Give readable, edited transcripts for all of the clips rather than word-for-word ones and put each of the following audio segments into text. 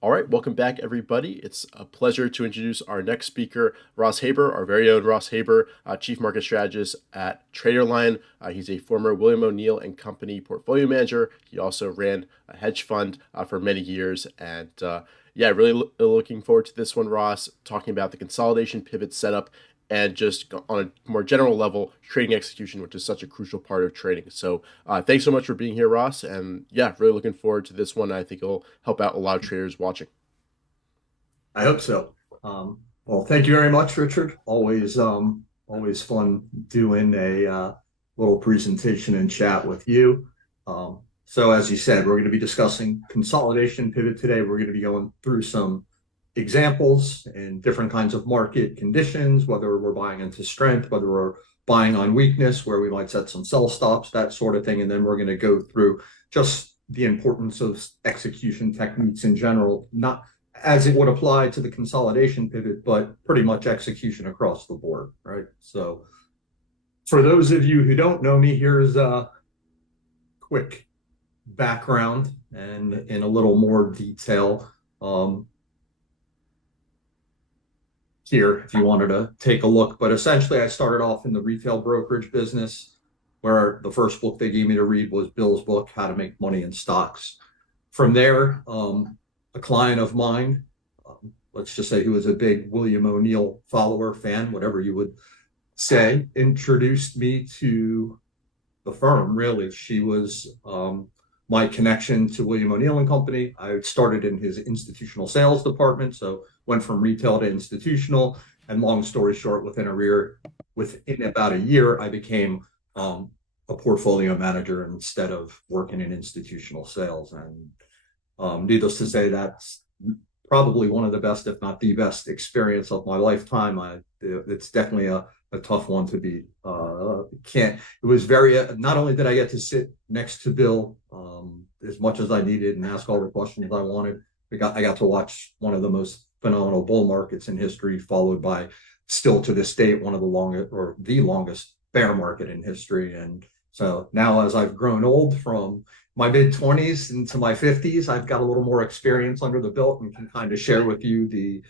All right, welcome back, everybody. It's a pleasure to introduce our next speaker, Ross Haber, our very own Ross Haber, Chief Market Strategist at TraderLion. He's a former William O'Neill and Company portfolio manager. He also ran a hedge fund for many years. And really looking forward to this one, Ross, talking about the consolidation pivot setup and just on a more general level, trading execution, which is such a crucial part of trading. So thanks so much for being here, Ross. And really looking forward to this one. I think it'll help out a lot of traders watching. I hope so. Well, thank you very much, Richard. Always fun doing a little presentation and chat with you. So as you said, we're going to be discussing consolidation pivot today. We're going to be going through some examples and different kinds of market conditions, whether we're buying into strength, whether we're buying on weakness, where we might set some sell stops, that sort of thing. And then we're going to go through just the importance of execution techniques in general, not as it would apply to the consolidation pivot, but pretty much execution across the board, right? So for those of you who don't know me, here's a quick background and in a little more detail. Here, if you wanted to take a look. But essentially, I started off in the retail brokerage business, where the first book they gave me to read was Bill's book, How to Make Money in Stocks. From there, a client of mine, let's just say who was a big William O'Neill follower, fan, whatever you would say, introduced me to the firm, really. She was my connection to William O'Neill and Company. I started in his institutional sales department, so went from retail to institutional, and long story short, within about a year, I became a portfolio manager instead of working in institutional sales. And needless to say, that's probably one of the best, if not the best, experience of my lifetime. It's definitely a tough one to be. It was very. Not only did I get to sit next to Bill as much as I needed and ask all the questions I wanted, I got to watch one of the most phenomenal bull markets in history, followed by, still to this date, one of the longest, or the longest, bear market in history. And so now, as I've grown old from my mid-20s into my 50s, I've got a little more experience under the belt and can kind of share with you the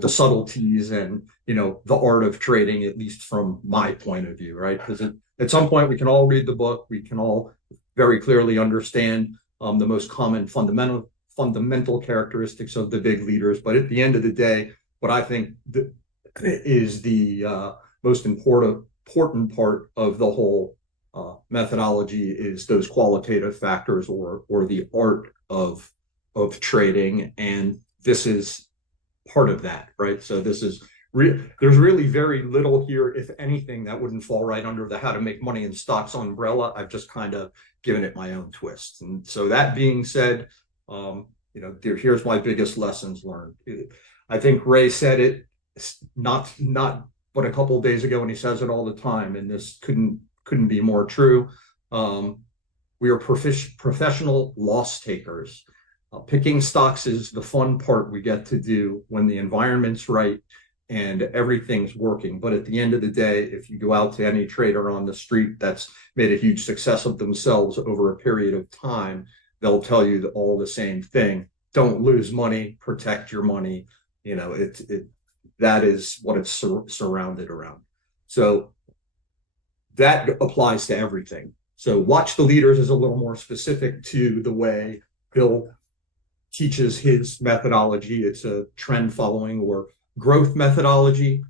the subtleties and the art of trading, at least from my point of view, right? Because at some point we can all read the book, we can all very clearly understand the most common fundamental characteristics of the big leaders, but at the end of the day, what I think is the most important part of the whole methodology is those qualitative factors, or the art of trading, and this is part of that, right? So this is there's really very little here, if anything, that wouldn't fall right under the How to Make Money in Stocks umbrella. I've just kind of given it my own twist. And so that being said, here's my biggest lessons learned. I think Ray said it not but a couple of days ago, and he says it all the time, and this couldn't be more true. We are professional loss takers. Picking stocks is the fun part we get to do when the environment's right and everything's working. But at the end of the day, if you go out to any trader on the street that's made a huge success of themselves over a period of time, they'll tell you all the same thing. Don't lose money, protect your money. That is what it's surrounded around. So that applies to everything. So watch the leaders is a little more specific to the way Bill teaches his methodology. It's a trend following or growth methodology.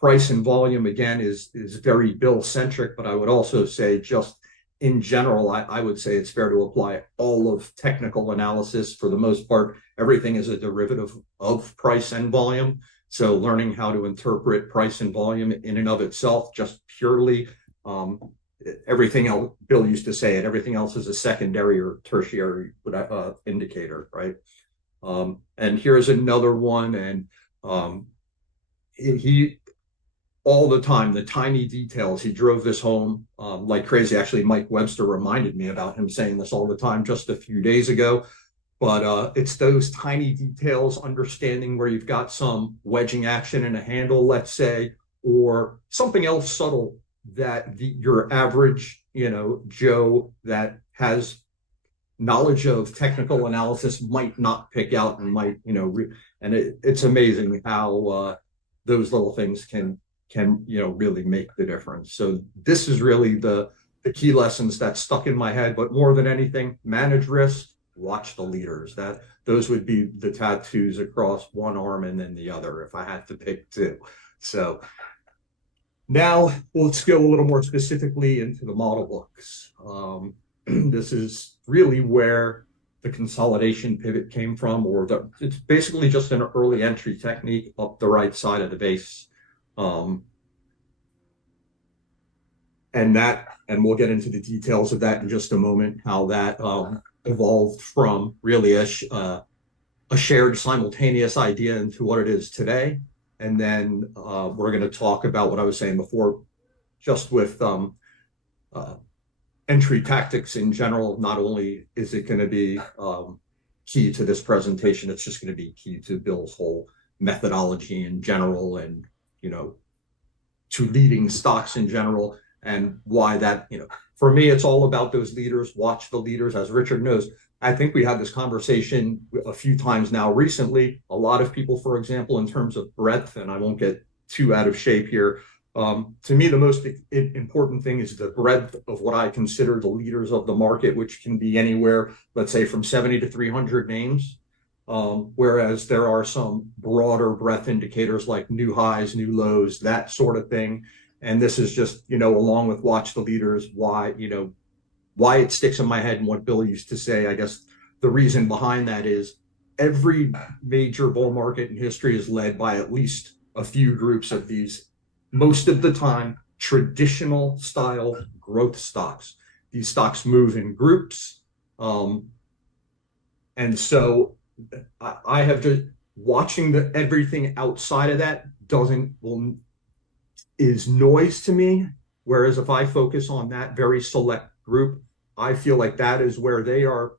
Price and volume, again, is very Bill centric, but I would also say, just in general, I would say it's fair to apply all of technical analysis. For the most part, everything is a derivative of price and volume. So learning how to interpret price and volume in and of itself, just purely, everything else, Bill used to say it, everything else is a secondary or tertiary indicator, right? And here's another one, and he all the time, the tiny details, he drove this home like crazy. Actually, Mike Webster reminded me about him saying this all the time just a few days ago. But it's those tiny details, understanding where you've got some wedging action in a handle, let's say, or something else subtle that your average, Joe that has knowledge of technical analysis might not pick out and might, and it's amazing how those little things can really make the difference. So this is really the key lessons that stuck in my head. But more than anything, manage risk, watch the leaders. Those would be the tattoos across one arm and then the other if I had to pick two. So now let's go a little more specifically into the model books. This is really where the consolidation pivot came from, it's basically just an early entry technique up the right side of the base. And we'll get into the details of that in just a moment, how that evolved from really a shared simultaneous idea into what it is today. And then we're going to talk about what I was saying before, just with entry tactics in general. Not only is it going to be key to this presentation, it's just going to be key to Bill's whole methodology in general, and to leading stocks in general, and why that, for me, it's all about those leaders. Watch the leaders. As Richard knows, I think we had this conversation a few times now recently. A lot of people, for example, in terms of breadth, and I won't get too out of shape here, to me, the most important thing is the breadth of what I consider the leaders of the market, which can be anywhere, let's say, from 70 to 300 names. Whereas there are some broader breadth indicators like new highs, new lows, that sort of thing. And this is just, along with watch the leaders, why it sticks in my head and what Bill used to say. I guess the reason behind that is every major bull market in history is led by at least a few groups of these, most of the time, traditional style growth stocks. These stocks move in groups. And so I have just watching everything outside of that is noise to me. Whereas if I focus on that very select group, I feel like that is where they are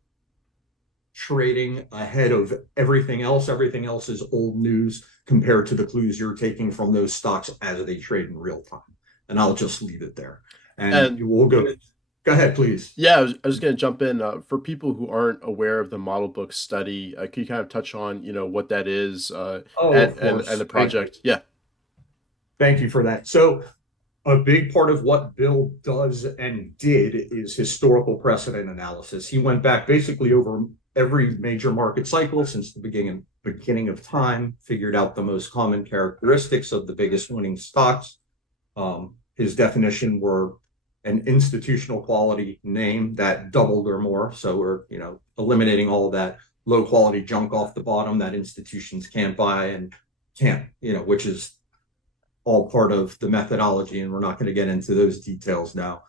trading ahead of everything else. Everything else is old news compared to the clues you're taking from those stocks as they trade in real time. And I'll just leave it there. And we'll go ahead, please. Yeah, I was going to jump in. For people who aren't aware of the model book study, could you kind of touch on, what that is and the project? Yeah. Thank you for that. So a big part of what Bill does and did is historical precedent analysis. He went back basically over every major market cycle since the beginning of time, figured out the most common characteristics of the biggest winning stocks. His definition were an institutional quality name that doubled or more. So we're, eliminating all of that low quality junk off the bottom that institutions can't buy and can't, which is all part of the methodology. And we're not going to get into those details now.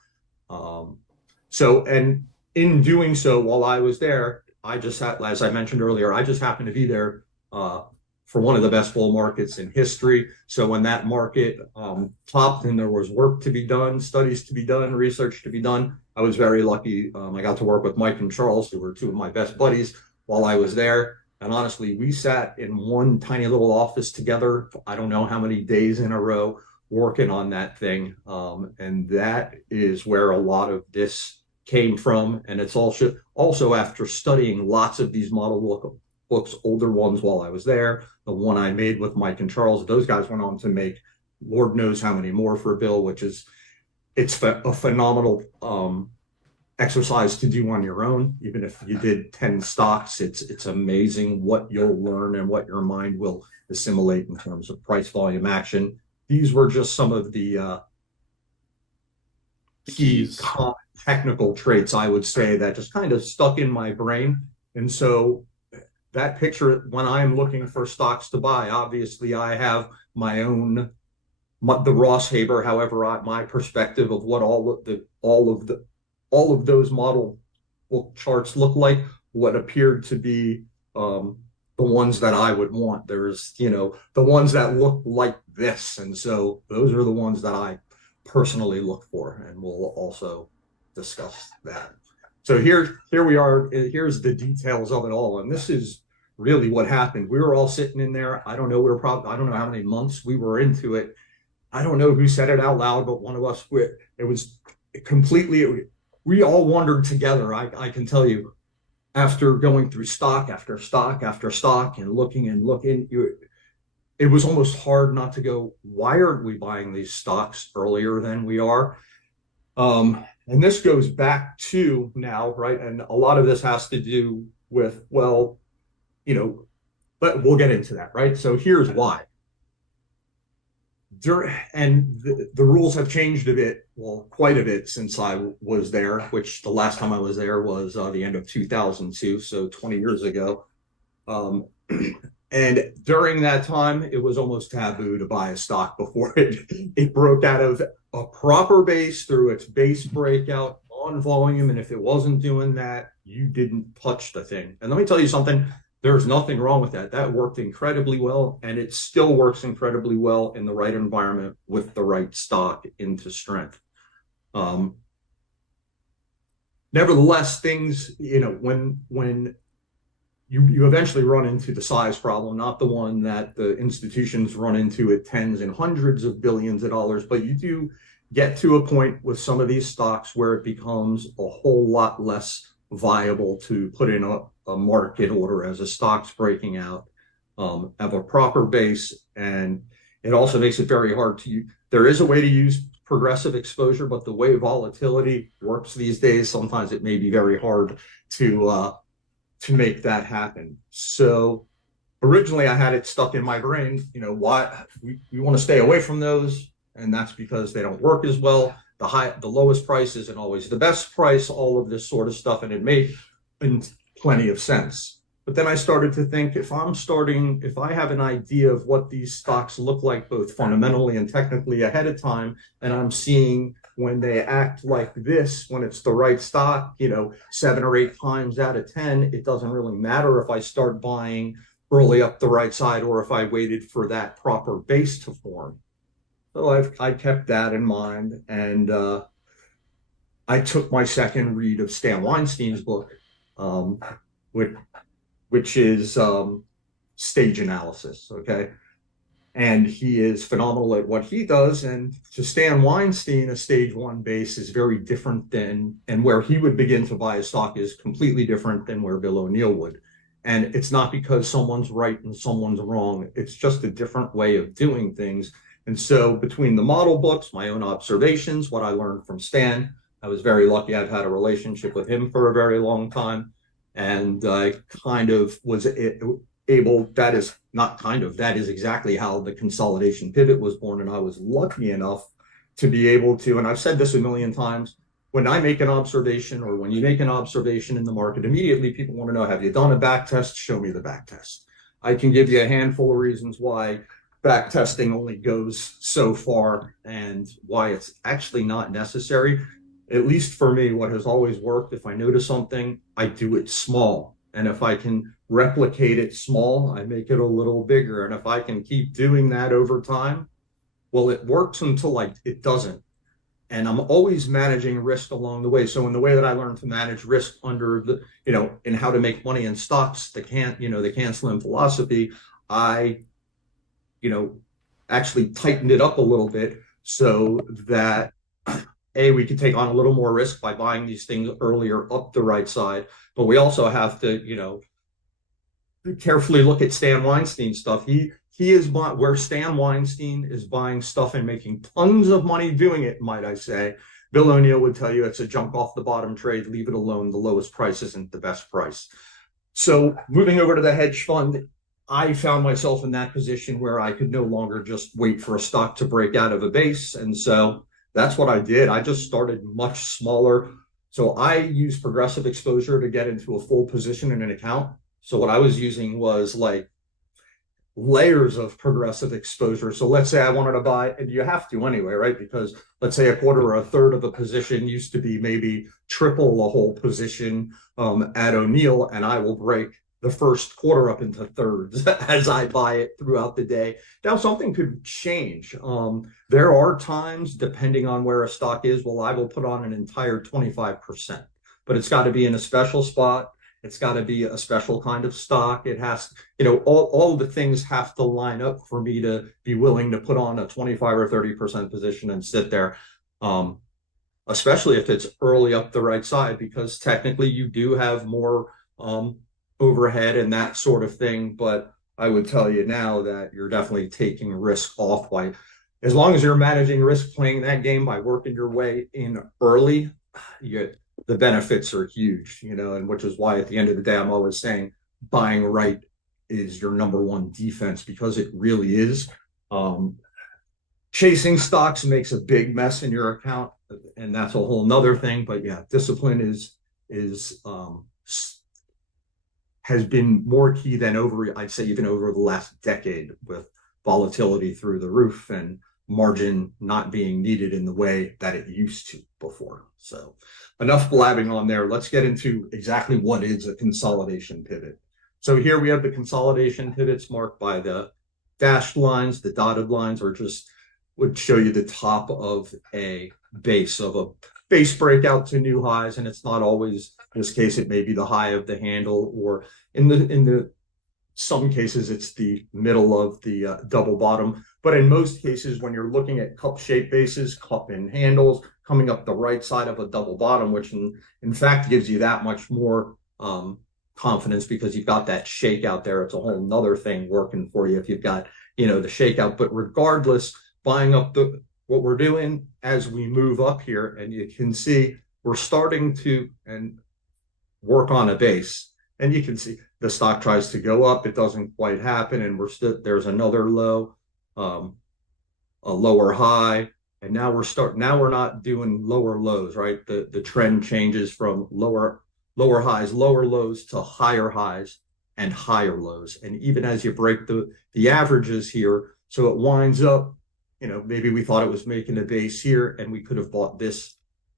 And in doing so, while I was there, I just had, as I mentioned earlier, I just happened to be there for one of the best bull markets in history. So when that market topped and there was work to be done, studies to be done, research to be done, I was very lucky. I got to work with Mike and Charles, who were two of my best buddies while I was there. And honestly, we sat in one tiny little office together, I don't know how many days in a row, working on that thing. And that is where a lot of this came from. And it's also after studying lots of these model books, older ones while I was there, the one I made with Mike and Charles, those guys went on to make Lord knows how many more for Bill, it's a phenomenal exercise to do on your own. Even if you did 10 stocks, it's amazing what you'll learn and what your mind will assimilate in terms of price volume action. These were just some of the key technical traits, I would say, that just kind of stuck in my brain. And so that picture, when I'm looking for stocks to buy, obviously I have my own, the Ross Haber, however, my perspective of what all of those model book charts look like, what appeared to be the ones that I would want. There's, the ones that look like this. And so those are the ones that I personally look for, and we'll also discuss that. So here we are. Here's the details of it all. And this is really what happened. We were all sitting in there. I don't know how many months we were into it. I don't know who said it out loud, but one of us, it was completely, we all wondered together. I can tell you, after going through stock after stock after stock and looking, it was almost hard not to go, why aren't we buying these stocks earlier than we are? And this goes back to now, right? And a lot of this has to do with, well, but we'll get into that, right? So here's why. And the rules have changed a bit, well, quite a bit since I was there, which the last time I was there was the end of 2002, so 20 years ago. And during that time, it was almost taboo to buy a stock before it broke out of a proper base through its base breakout on volume. And if it wasn't doing that, you didn't touch the thing. And let me tell you something, there's nothing wrong with that. That worked incredibly well, and it still works incredibly well in the right environment with the right stock into strength. Nevertheless, things, when you eventually run into the size problem, not the one that the institutions run into at tens and hundreds of billions of dollars, but you do get to a point with some of these stocks where it becomes a whole lot less viable to put in a market order as a stock's breaking out, have a proper base. And it also makes it very hard to, there is a way to use progressive exposure, but the way volatility works these days, sometimes it may be very hard to make that happen. So originally I had it stuck in my brain, why we want to stay away from those. And that's because they don't work as well. The lowest price isn't always the best price, all of this sort of stuff. And it made plenty of sense. But then I started to think, if I have an idea of what these stocks look like, both fundamentally and technically ahead of time, and I'm seeing when they act like this, when it's the right stock, 7 or 8 times out of 10, it doesn't really matter if I start buying early up the right side or if I waited for that proper base to form. So I kept that in mind, and I took my second read of Stan Weinstein's book, which is stage analysis, okay? And he is phenomenal at what he does. And to Stan Weinstein, a stage 1 base is very different than, and where he would begin to buy a stock is completely different than where Bill O'Neill would. And it's not because someone's right and someone's wrong. It's just a different way of doing things. And so between the model books, my own observations, what I learned from Stan, I was very lucky. I've had a relationship with him for a very long time. And I kind of was able, that is exactly how the Consolidation Pivot was born. And I was lucky enough to be able to, and I've said this a million times, when I make an observation or when you make an observation in the market, immediately people want to know, have you done a back test? Show me the back test. I can give you a handful of reasons why back testing only goes so far and why it's actually not necessary. At least for me, what has always worked, if I notice something, I do it small. And if I can replicate it small, I make it a little bigger. And if I can keep doing that over time, well, it works until it doesn't. And I'm always managing risk along the way. So in the way that I learned to manage risk under the, in how to make money in stocks, the can slim philosophy, I, actually tightened it up a little bit so that we could take on a little more risk by buying these things earlier up the right side. But we also have to, carefully look at Stan Weinstein stuff. He is where Stan Weinstein is buying stuff and making tons of money doing it, might I say. Bill O'Neill would tell you it's a jump off the bottom trade, leave it alone. The lowest price isn't the best price. So moving over to the hedge fund, I found myself in that position where I could no longer just wait for a stock to break out of a base. And so that's what I did. I just started much smaller. So I use progressive exposure to get into a full position in an account. So what I was using was layers of progressive exposure. So let's say I wanted to buy, and you have to anyway, right? Because let's say a quarter or a third of a position used to be maybe triple a whole position at O'Neill, and I will break the first quarter up into thirds as I buy it throughout the day. Now, something could change. There are times, depending on where a stock is, I will put on an entire 25%, but it's got to be in a special spot. It's got to be a special kind of stock. It has, you know, all the things have to line up for me to be willing to put on a 25 or 30% position and sit there. Especially if it's early up the right side, because technically you do have more overhead and that sort of thing. But I would tell you now that you're definitely taking risk off by, as long as you're managing risk playing that game by working your way in early, the benefits are huge, you know, and which is why at the end of the day, I'm always saying buying right is your number one defense, because it really is. Chasing stocks makes a big mess in your account, and that's a whole nother thing. But yeah, discipline is has been more key than over, I'd say, even over the last decade, with volatility through the roof and margin not being needed in the way that it used to before. So enough blabbing on there. Let's get into exactly what is a consolidation pivot. So here we have the consolidation pivots marked by the dashed lines. The dotted lines are just would show you the top of a base breakout to new highs, and it's not always, in this case it may be the high of the handle, or in the some cases it's the middle of the double bottom. But in most cases, when you're looking at cup shape bases, cup and handles coming up the right side of a double bottom, which in fact gives you that much more confidence, because you've got that shakeout there. It's a whole nother thing working for you if you've got, you know, the shakeout. But regardless, buying up what we're doing as we move up here, and you can see we're starting to work on a base, and you can see the stock tries to go up, it doesn't quite happen, and there's another low, a lower high, and now we're not doing lower lows, right? The trend changes from lower highs, lower lows, to higher highs and higher lows. And even as you break the averages here, so it winds up, you know, maybe we thought it was making a base here, and we could have bought this.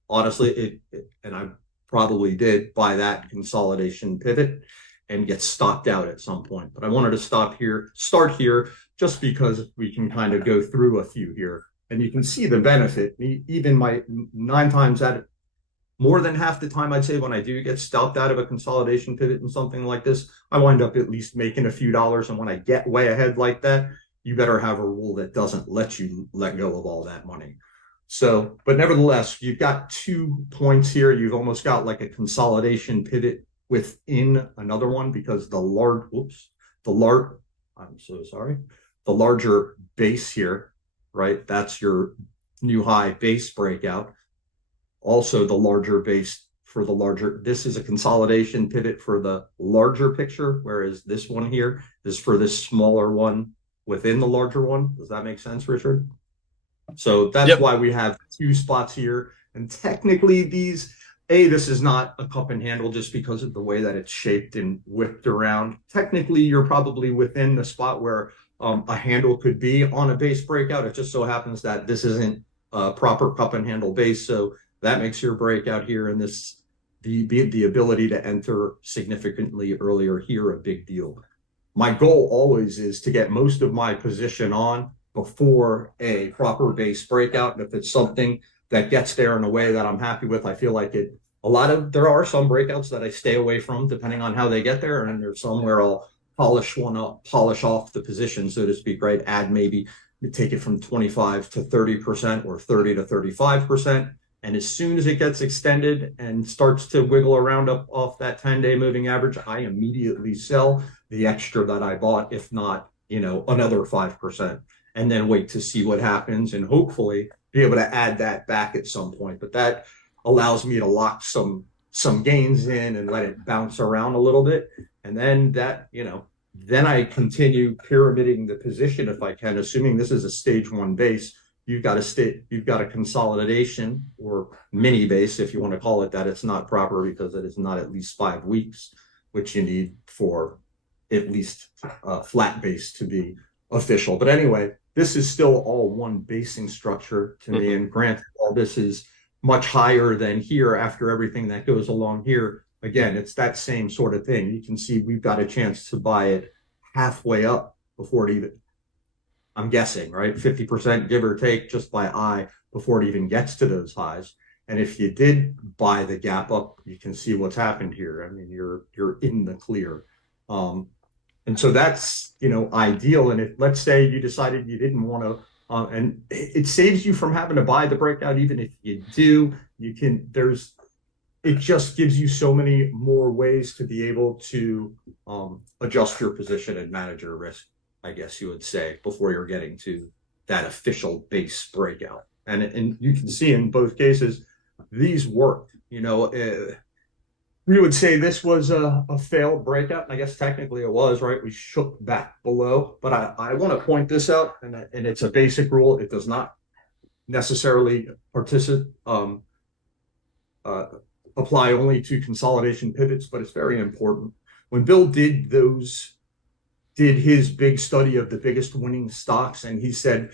Honestly, and I probably did buy that consolidation pivot and get stopped out at some point. But I wanted to start here, just because we can kind of go through a few here, and you can see the benefit. Even my 9 times out of, more than half the time, I'd say, when I do get stopped out of a consolidation pivot and something like this, I wind up at least making a few dollars. And when I get way ahead like that, you better have a rule that doesn't let you let go of all that money. So, but nevertheless, you've got 2 points here. You've almost got like a consolidation pivot within another one, because I'm so sorry. The larger base here, right? That's your new high base breakout. Also the larger base for the larger, this is a consolidation pivot for the larger picture, whereas this one here is for this smaller one within the larger one. Does that make sense, Richard? So that's why we have 2 spots here. And technically this is not a cup and handle, just because of the way that it's shaped and whipped around. Technically, you're probably within the spot where a handle could be on a base breakout. It just so happens that this isn't a proper cup and handle base. So that makes your breakout here, and the ability to enter significantly earlier here a big deal. My goal always is to get most of my position on before a proper base breakout. And if it's something that gets there in a way that I'm happy with, I feel like there are some breakouts that I stay away from depending on how they get there. And there's some where I'll polish off the position, so to speak, right? Add maybe take it from 25 to 30% or 30 to 35%. And as soon as it gets extended and starts to wiggle around up off that 10-day moving average, I immediately sell the extra that I bought, if not, you know, another 5%, and then wait to see what happens, and hopefully be able to add that back at some point. But that allows me to lock some gains in and let it bounce around a little bit. And then then I continue pyramiding the position if I can, assuming this is a stage 1 base. You've got a consolidation or mini base, if you want to call it that. It's not proper because it is not at least 5 weeks, which you need for at least a flat base to be official. But anyway, this is still all one basing structure to me. And granted, all this is much higher than here after everything that goes along here. Again, it's that same sort of thing. You can see we've got a chance to buy it halfway up before it even, I'm guessing, right? 50%, give or take, just by eye, before it even gets to those highs. And if you did buy the gap up, you can see what's happened here. I mean, you're in the clear. And so that's, ideal. And if, let's say you decided you didn't want to, and it saves you from having to buy the breakout. Even if you do, it just gives you so many more ways to be able to adjust your position and manage your risk, I guess you would say, before you're getting to that official base breakout. And you can see in both cases, these worked. We would say this was a failed breakout. And I guess technically it was, right? We shook back below. But I want to point this out, and it's a basic rule. It does not necessarily apply only to consolidation pivots, but it's very important. When Bill did his big study of the biggest winning stocks, and he said,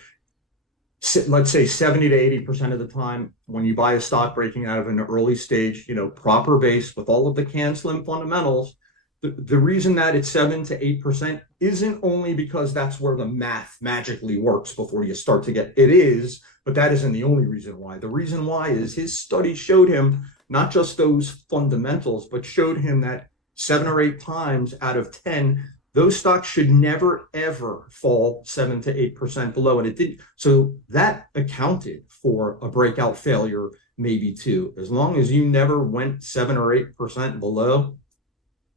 let's say 70 to 80% of the time, when you buy a stock breaking out of an early stage, proper base with all of the can-slim fundamentals, the reason that it's 7 to 8% isn't only because that's where the math magically works before you start to get, it is, but that isn't the only reason why. The reason why is his study showed him not just those fundamentals, but showed him that 7 or 8 times out of 10, those stocks should never, ever fall 7 to 8% below. And it did. So that accounted for a breakout failure, maybe too. As long as you never went 7 or 8% below,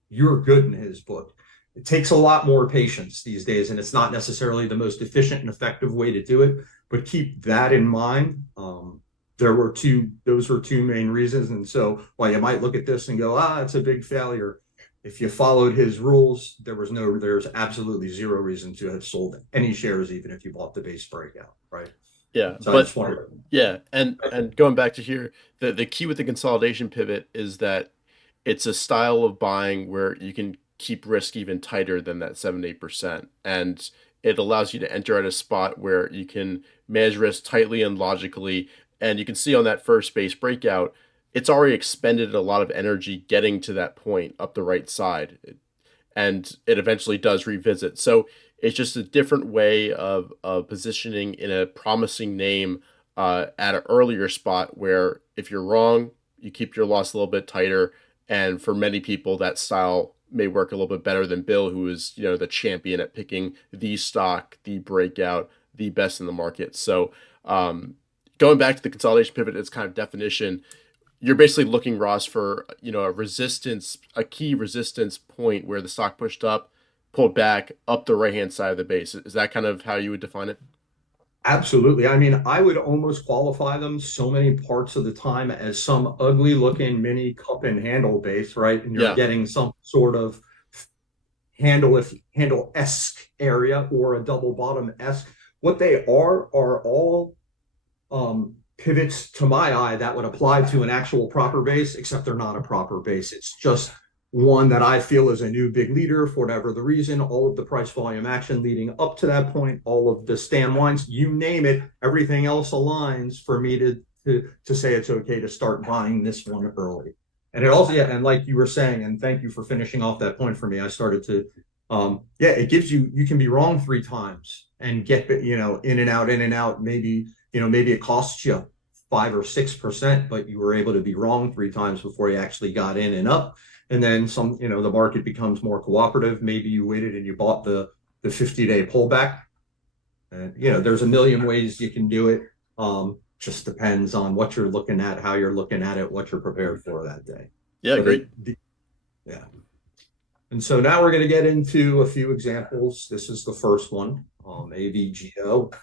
you're good in his book. It takes a lot more patience these days, and it's not necessarily the most efficient and effective way to do it, but keep that in mind. Those were two main reasons. And so while you might look at this and go, it's a big failure, if you followed his rules, there's absolutely zero reason to have sold any shares, even if you bought the base breakout, right? Yeah, So but yeah, and going back to here, the key with the consolidation pivot is that it's a style of buying where you can keep risk even tighter than that 7-8%, and it allows you to enter at a spot where you can manage risk tightly and logically. And you can see on that first base breakout, it's already expended a lot of energy getting to that point up the right side, and it eventually does revisit. So it's just a different way of positioning in a promising name at an earlier spot where if you're wrong, you keep your loss a little bit tighter. And for many people, that style may work a little bit better than Bill, who is the champion at picking the stock, the breakout, the best in the market. So going back to the consolidation pivot, its kind of definition, you're basically looking, Ross, for a key resistance point where the stock pushed up, pulled back up the right hand side of the base. Is that kind of how you would define it? absolutely. I mean, I would almost qualify them so many parts of the time as some ugly looking mini cup and handle base, right? And you're getting some sort of handle-esque area or a double bottom-esque. What they are all pivots to my eye that would apply to an actual proper base, except they're not a proper base. It's just one that I feel is a new big leader for whatever the reason. All of the price volume action leading up to that point, all of the stand lines, you name it, everything else aligns for me to say it's okay to start buying this one early. And it also, and like you were saying, and thank you for finishing off that point for me. I started to, it gives you can be wrong 3 times and get, in and out. Maybe it costs you 5 or 6%, but you were able to be wrong 3 times before you actually got in and up. And then the market becomes more cooperative. Maybe you waited and you bought the 50-day pullback. And, there's a million ways you can do it. Just depends on what you're looking at, how you're looking at it, what you're prepared for that day. Yeah, so great. Yeah. And so now we're going to get into a few examples. This is the first one, AVGO.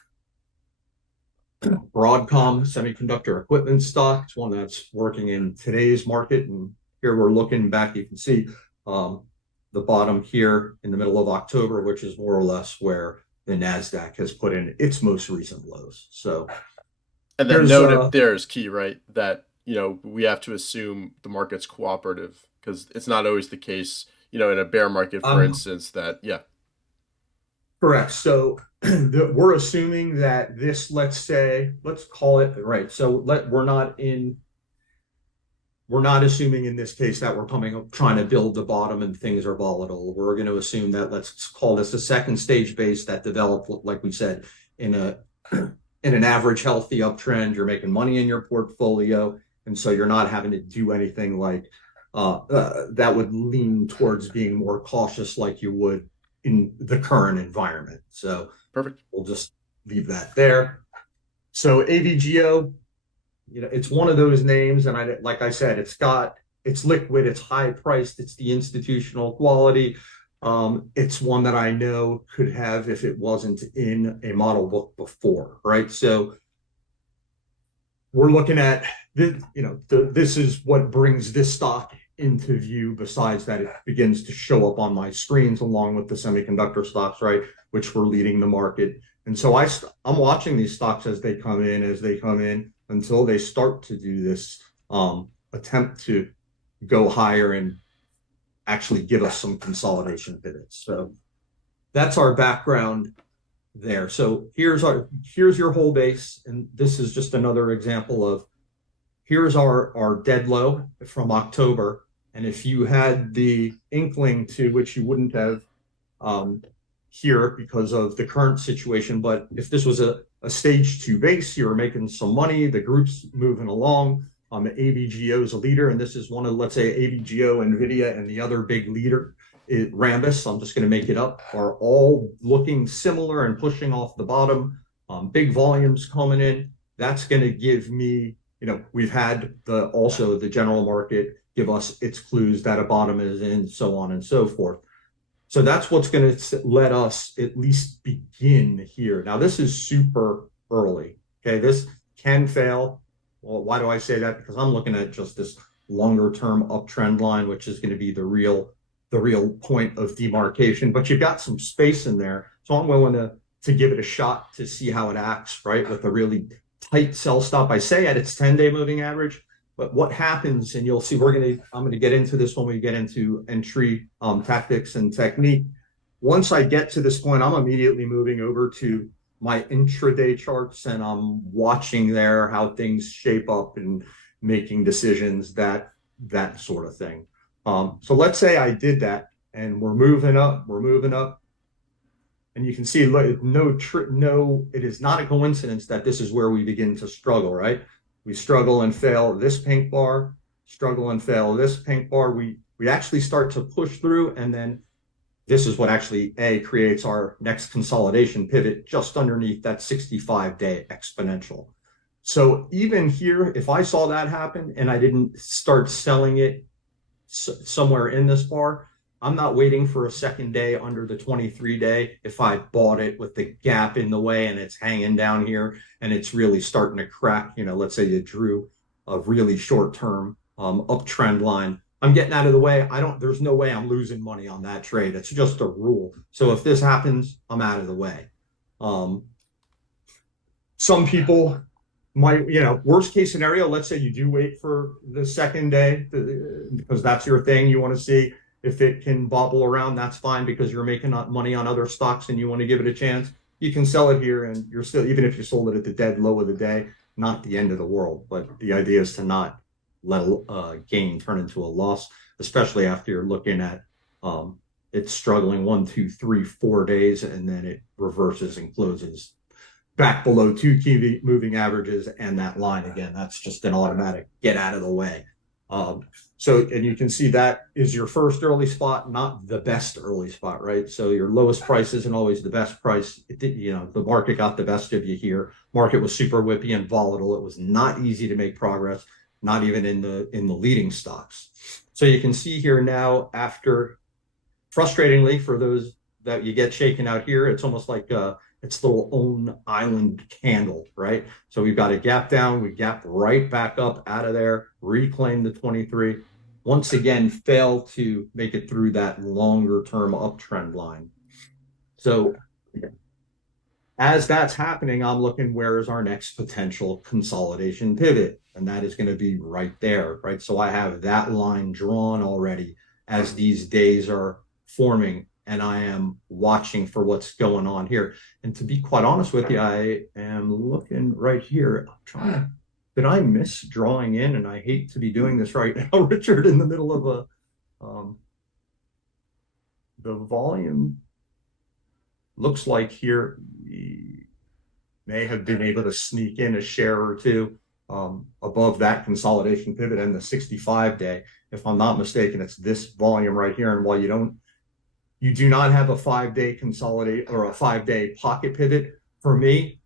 Broadcom semiconductor equipment stock. It's one that's working in today's market. And here we're looking back, you can see the bottom here in the middle of October, which is more or less where the NASDAQ has put in its most recent lows. So, and that note there is key, right? That, we have to assume the market's cooperative, because it's not always the case, in a bear market, for instance, that, Correct. So we're assuming that this, let's call it, right. So we're not assuming in this case that we're trying to build the bottom and things are volatile. We're going to assume that, let's call this a second stage base that developed, like we said, in an average healthy uptrend. You're making money in your portfolio. And so you're not having to do anything like that would lean towards being more cautious like you would in the current environment. So Perfect. we'll just leave that there. So AVGO, it's one of those names, and like I said, it's liquid, it's high priced, it's the institutional quality. It's one that I know could have if it wasn't in a model book before, right? So we're looking at this, this is what brings this stock into view, besides that it begins to show up on my screens along with the semiconductor stocks, right, which were leading the market. And so I'm watching these stocks as they come in until they start to do this attempt to go higher and actually give us some consolidation pivots. So that's our background there. So here's your whole base, and this is just another example of here's our dead low from October. And if you had the inkling to, which you wouldn't have here because of the current situation, but if this was a stage 2 base, you were making some money, the group's moving along. AVGO is a leader, and this is one of, let's say, AVGO, NVIDIA, and the other big leader, Rambus, I'm just going to make it up, are all looking similar and pushing off the bottom. Big volumes coming in. That's going to give me, we've had also the general market give us its clues that a bottom is in, so on and so forth. So that's what's going to let us at least begin here. Now, this is super early. Okay, this can fail. Well, why do I say that? Because I'm looking at just this longer term uptrend line, which is going to be the real point of demarcation. But you've got some space in there, so I'm willing to give it a shot to see how it acts, right, with a really tight sell stop. I say at its 10-day moving average. But what happens, and you'll see, I'm going to get into this when we get into entry tactics and technique. Once I get to this point, I'm immediately moving over to my intraday charts, and I'm watching there how things shape up and making decisions, that sort of thing. So let's say I did that, and we're moving up, and you can see, it is not a coincidence that this is where we begin to struggle, right? We struggle and fail this pink bar, struggle and fail this pink bar. We actually start to push through, and then this is what actually creates our next consolidation pivot just underneath that 65-day exponential. So even here, if I saw that happen and I didn't start selling it somewhere in this bar, I'm not waiting for a second day under the 23-day. If I bought it with the gap in the way and it's hanging down here and it's really starting to crack, let's say you drew a really short-term uptrend line, I'm getting out of the way. There's no way I'm losing money on that trade. It's just a rule. So if this happens, I'm out of the way. Some people might, worst case scenario, let's say you do wait for the second day because that's your thing. You want to see if it can bobble around. That's fine, because you're making money on other stocks and you want to give it a chance. You can sell it here, and you're still, even if you sold it at the dead low of the day, not the end of the world. But the idea is to not let a gain turn into a loss, especially after you're looking at it's struggling 1, 2, 3, 4 days, and then it reverses and closes back below 2 key moving averages and that line again. That's just an automatic get out of the way. And you can see that is your first early spot, not the best early spot, right? So your lowest price isn't always the best price. The market got the best of you here. Market was super whippy and volatile. It was not easy to make progress, not even in the leading stocks. So you can see here now, after, frustratingly for those that you get shaken out here, it's almost like its little own island candle, right? So we've got a gap down, we gap right back up out of there, reclaim the 23, once again fail to make it through that longer term uptrend line. So as that's happening, I'm looking, where is our next potential consolidation pivot? And that is going to be right there, right? So I have that line drawn already as these days are forming, and I am watching for what's going on here. And to be quite honest with you, I am looking right here. I'm trying. Did I miss drawing in? And I hate to be doing this right now, Richard, in the middle of the volume. Looks like here we may have been able to sneak in a share or two. above that consolidation pivot and the 65-day. If I'm not mistaken, it's this volume right here. And while you do not have a 5-day consolidate or a 5-day pocket pivot, for me,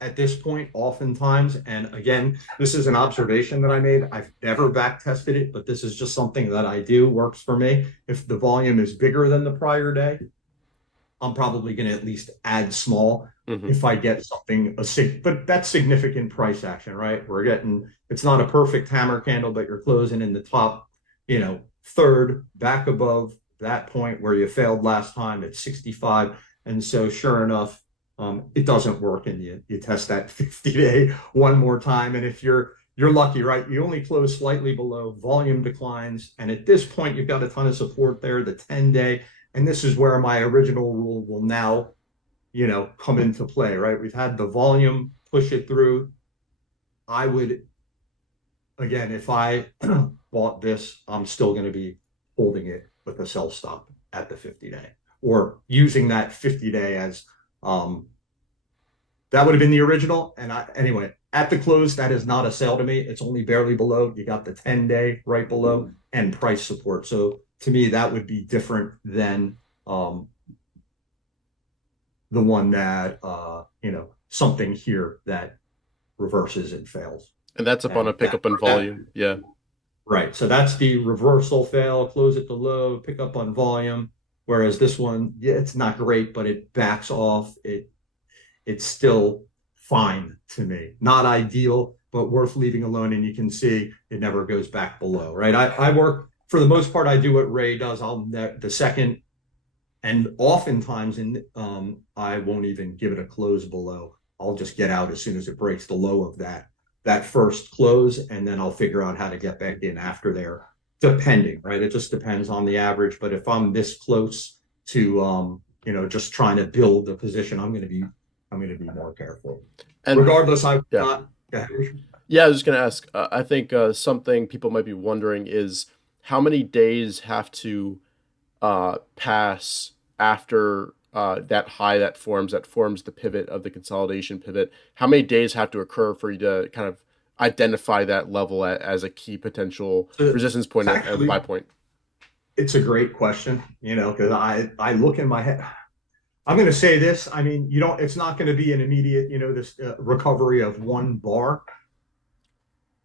at this point, oftentimes, and again, this is an observation that I made. I've never back tested it, but this is just something that I do, works for me. If the volume is bigger than the prior day, I'm probably going to at least add small if I get something, but that's significant price action, right? It's not a perfect hammer candle, but you're closing in the top, third, back above that point where you failed last time at 65. And so sure enough, it doesn't work, and you test that 50-day one more time. And if you're lucky, right, you only close slightly below, volume declines. And at this point, you've got a ton of support there, the 10-day. And this is where my original rule will now, come into play, right? We've had the volume push it through. I would, again, if I bought this, I'm still going to be holding it with a sell stop at the 50-day, or using that 50-day as, that would have been the original. And anyway, at the close, that is not a sale to me. It's only barely below. You got the 10-day right below and price support. So to me, that would be different than the one that, something here that reverses and fails. And that's upon a pickup in volume. Yeah. Right. So that's the reversal fail, close at the low, pick up on volume. Whereas this one, yeah, it's not great, but it backs off. It's still fine to me. Not ideal, but worth leaving alone. And you can see it never goes back below, right? I work, for the most part, I do what Ray does. The second, and oftentimes I won't even give it a close below. I'll just get out as soon as it breaks the low of that first close, and then I'll figure out how to get back in after there, depending, right? It just depends on the average. But if I'm this close to just trying to build the position, I'm going to be more careful. And regardless, I was just going to ask. I think something people might be wondering is how many days have to pass after that high that forms the pivot of the consolidation pivot. How many days have to occur for you to kind of identify that level as a key potential resistance point and buy point? It's a great question, because I look in my head. I'm going to say this. I mean, it's not going to be an immediate, this recovery of one bar.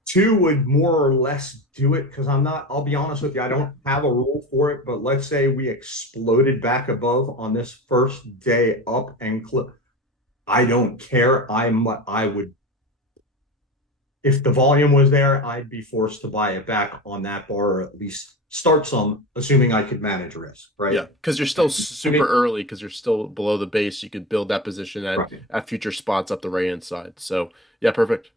Two would more or less do it, because I'll be honest with you, I don't have a rule for it, but let's say we exploded back above on this first day up and I don't care. I would, if the volume was there, I'd be forced to buy it back on that bar, or at least start some, assuming I could manage risk, right? Yeah, because you're still super early, because you're still below the base. You could build that position at future spots up the right-hand side. So, yeah, perfect.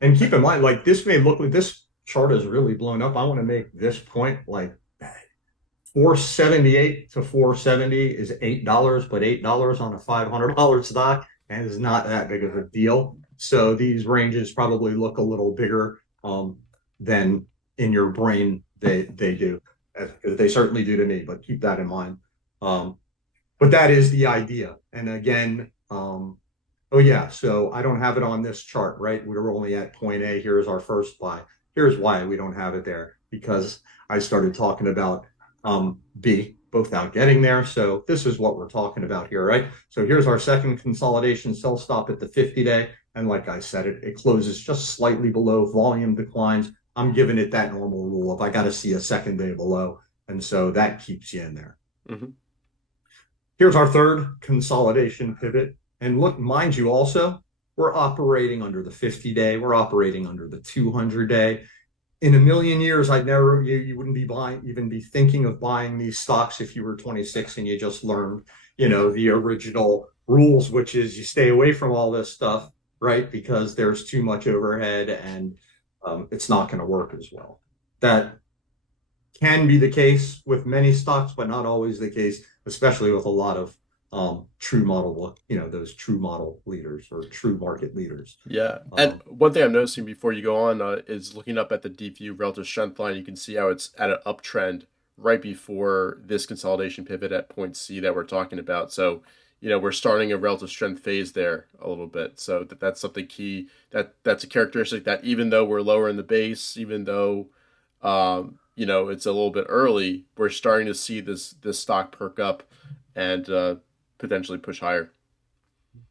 And keep in mind, like, this may look like this chart is really blown up. I want to make this point, like 478 to 470 is $8, but $8 on a $500 stock and is not that big of a deal. So these ranges probably look a little bigger than in your brain they do. They certainly do to me, but keep that in mind. But that is the idea. And again, oh yeah, so I don't have it on this chart, right? We're only at point A. Here's our first buy. Here's why we don't have it there, because I started talking about B, both out getting there. So this is what we're talking about here, right? So here's our second consolidation sell stop at the 50-day. And like I said, it closes just slightly below, volume declines. I'm giving it that normal rule of I got to see a second day below. And so that keeps you in there. Here's our third consolidation pivot. And look, mind you, also, we're operating under the 50-day. We're operating under the 200-day. In a million years, you wouldn't even be thinking of buying these stocks if you were 26 and you just learned, the original rules, which is you stay away from all this stuff, right? Because there's too much overhead and it's not going to work as well. That can be the case with many stocks, but not always the case, especially with a lot of true model, those true model leaders or true market leaders. Yeah. And one thing I'm noticing before you go on is looking up at the deep view relative strength line. You can see how it's at an uptrend right before this consolidation pivot at point C that we're talking about. So we're starting a relative strength phase there a little bit. So that's something key. That's a characteristic that even though we're lower in the base, even though it's a little bit early, we're starting to see this stock perk up and potentially push higher.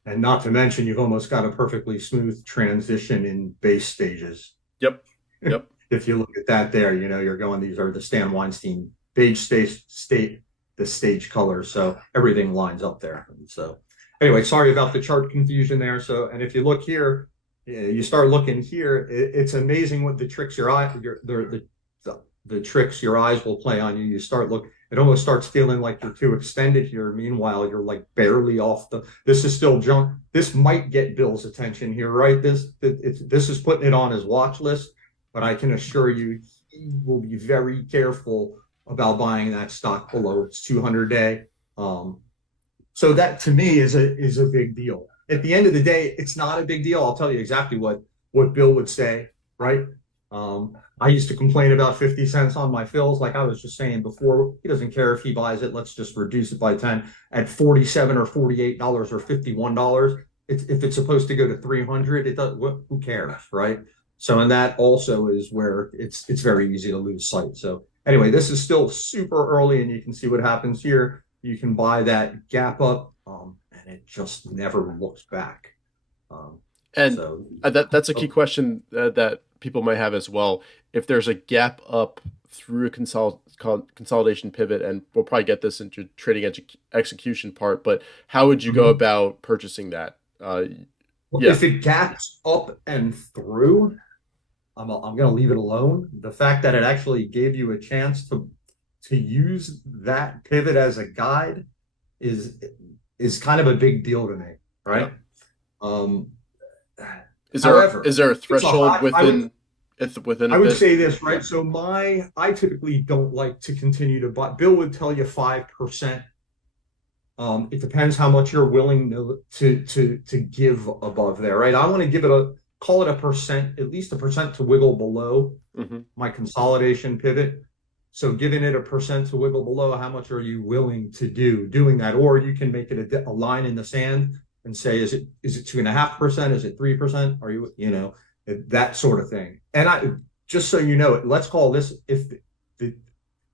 And not to mention, you've almost got a perfectly smooth transition in base stages. Yep. Yep. If you look at that there, you're going, these are the Stan Weinstein beige the stage colors. So everything lines up there. And so anyway, sorry about the chart confusion there. So, and if you look here, you start looking here, it's amazing what the tricks the tricks your eyes will play on you. You start looking, it almost starts feeling like you're too extended here. Meanwhile, you're like barely off this is still junk. This might get Bill's attention here, right? This is putting it on his watch list, but I can assure you, he will be very careful about buying that stock below its 200-day. So that to me is a big deal. At the end of the day, it's not a big deal. I'll tell you exactly what Bill would say, right? I used to complain about 50 cents on my fills. Like I was just saying before, he doesn't care if he buys it. Let's just reduce it by 10 at $47 or $48 or $51. If it's supposed to go to 300, it does. Who cares, right? So, and that also is where it's very easy to lose sight. So anyway, this is still super early, and you can see what happens here. You can buy that gap up, and it just never looks back. That's a key question that people might have as well. If there's a gap up through a consolidation pivot, and we'll probably get this into trading execution part, but how would you go about purchasing that? If it gaps up and through, I'm going to leave it alone. The fact that it actually gave you a chance to use that pivot as a guide is kind of a big deal to me, right? Yeah. Is there a threshold within I would say this, right? So I typically don't like to continue to buy. Bill would tell you 5%. It depends how much you're willing to give above there, right? I want to give it call it a percent, at least a percent to wiggle below my consolidation pivot. So giving it a percent to wiggle below, how much are you willing to doing that? Or you can make it a line in the sand and say, is it 2.5%? Is it 3%? Are you, that sort of thing. And just so you know, let's call this, if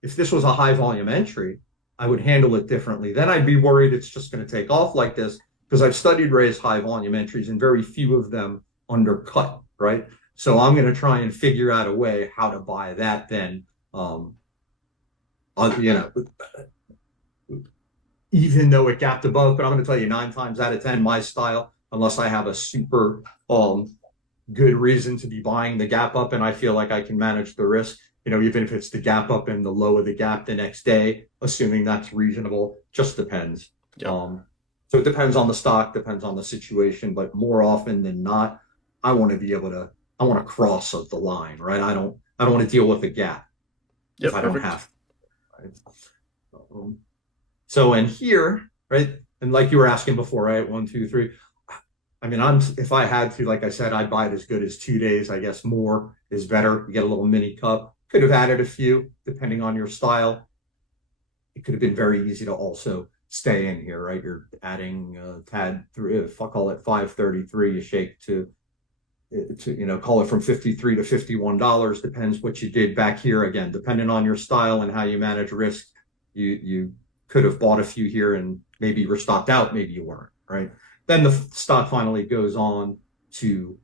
this was a high volume entry, I would handle it differently. Then I'd be worried it's just going to take off like this, because I've studied Ray's high volume entries and very few of them undercut, right? So I'm going to try and figure out a way how to buy that then, even though it gapped above. But I'm going to tell you 9 times out of 10, my style, unless I have a super good reason to be buying the gap up and I feel like I can manage the risk, even if it's the gap up and the low of the gap the next day, assuming that's reasonable, just depends. Yep. So it depends on the stock, depends on the situation, but more often than not, I want to cross the line, right? I don't want to deal with a gap if I don't have to. Right? So in here, right, and like you were asking before, right, 1, 2, 3. I mean, if I had to, like I said, I'd buy it as good as 2 days. I guess more is better. You get a little mini cup. Could have added a few, depending on your style. It could have been very easy to also stay in here, right? You're adding tad through, if I call it 533, you shake to call it from 53 to $51. Depends what you did back here. Again, depending on your style and how you manage risk, you could have bought a few here and maybe you were stocked out, maybe you weren't, right? Then the stock finally goes on to,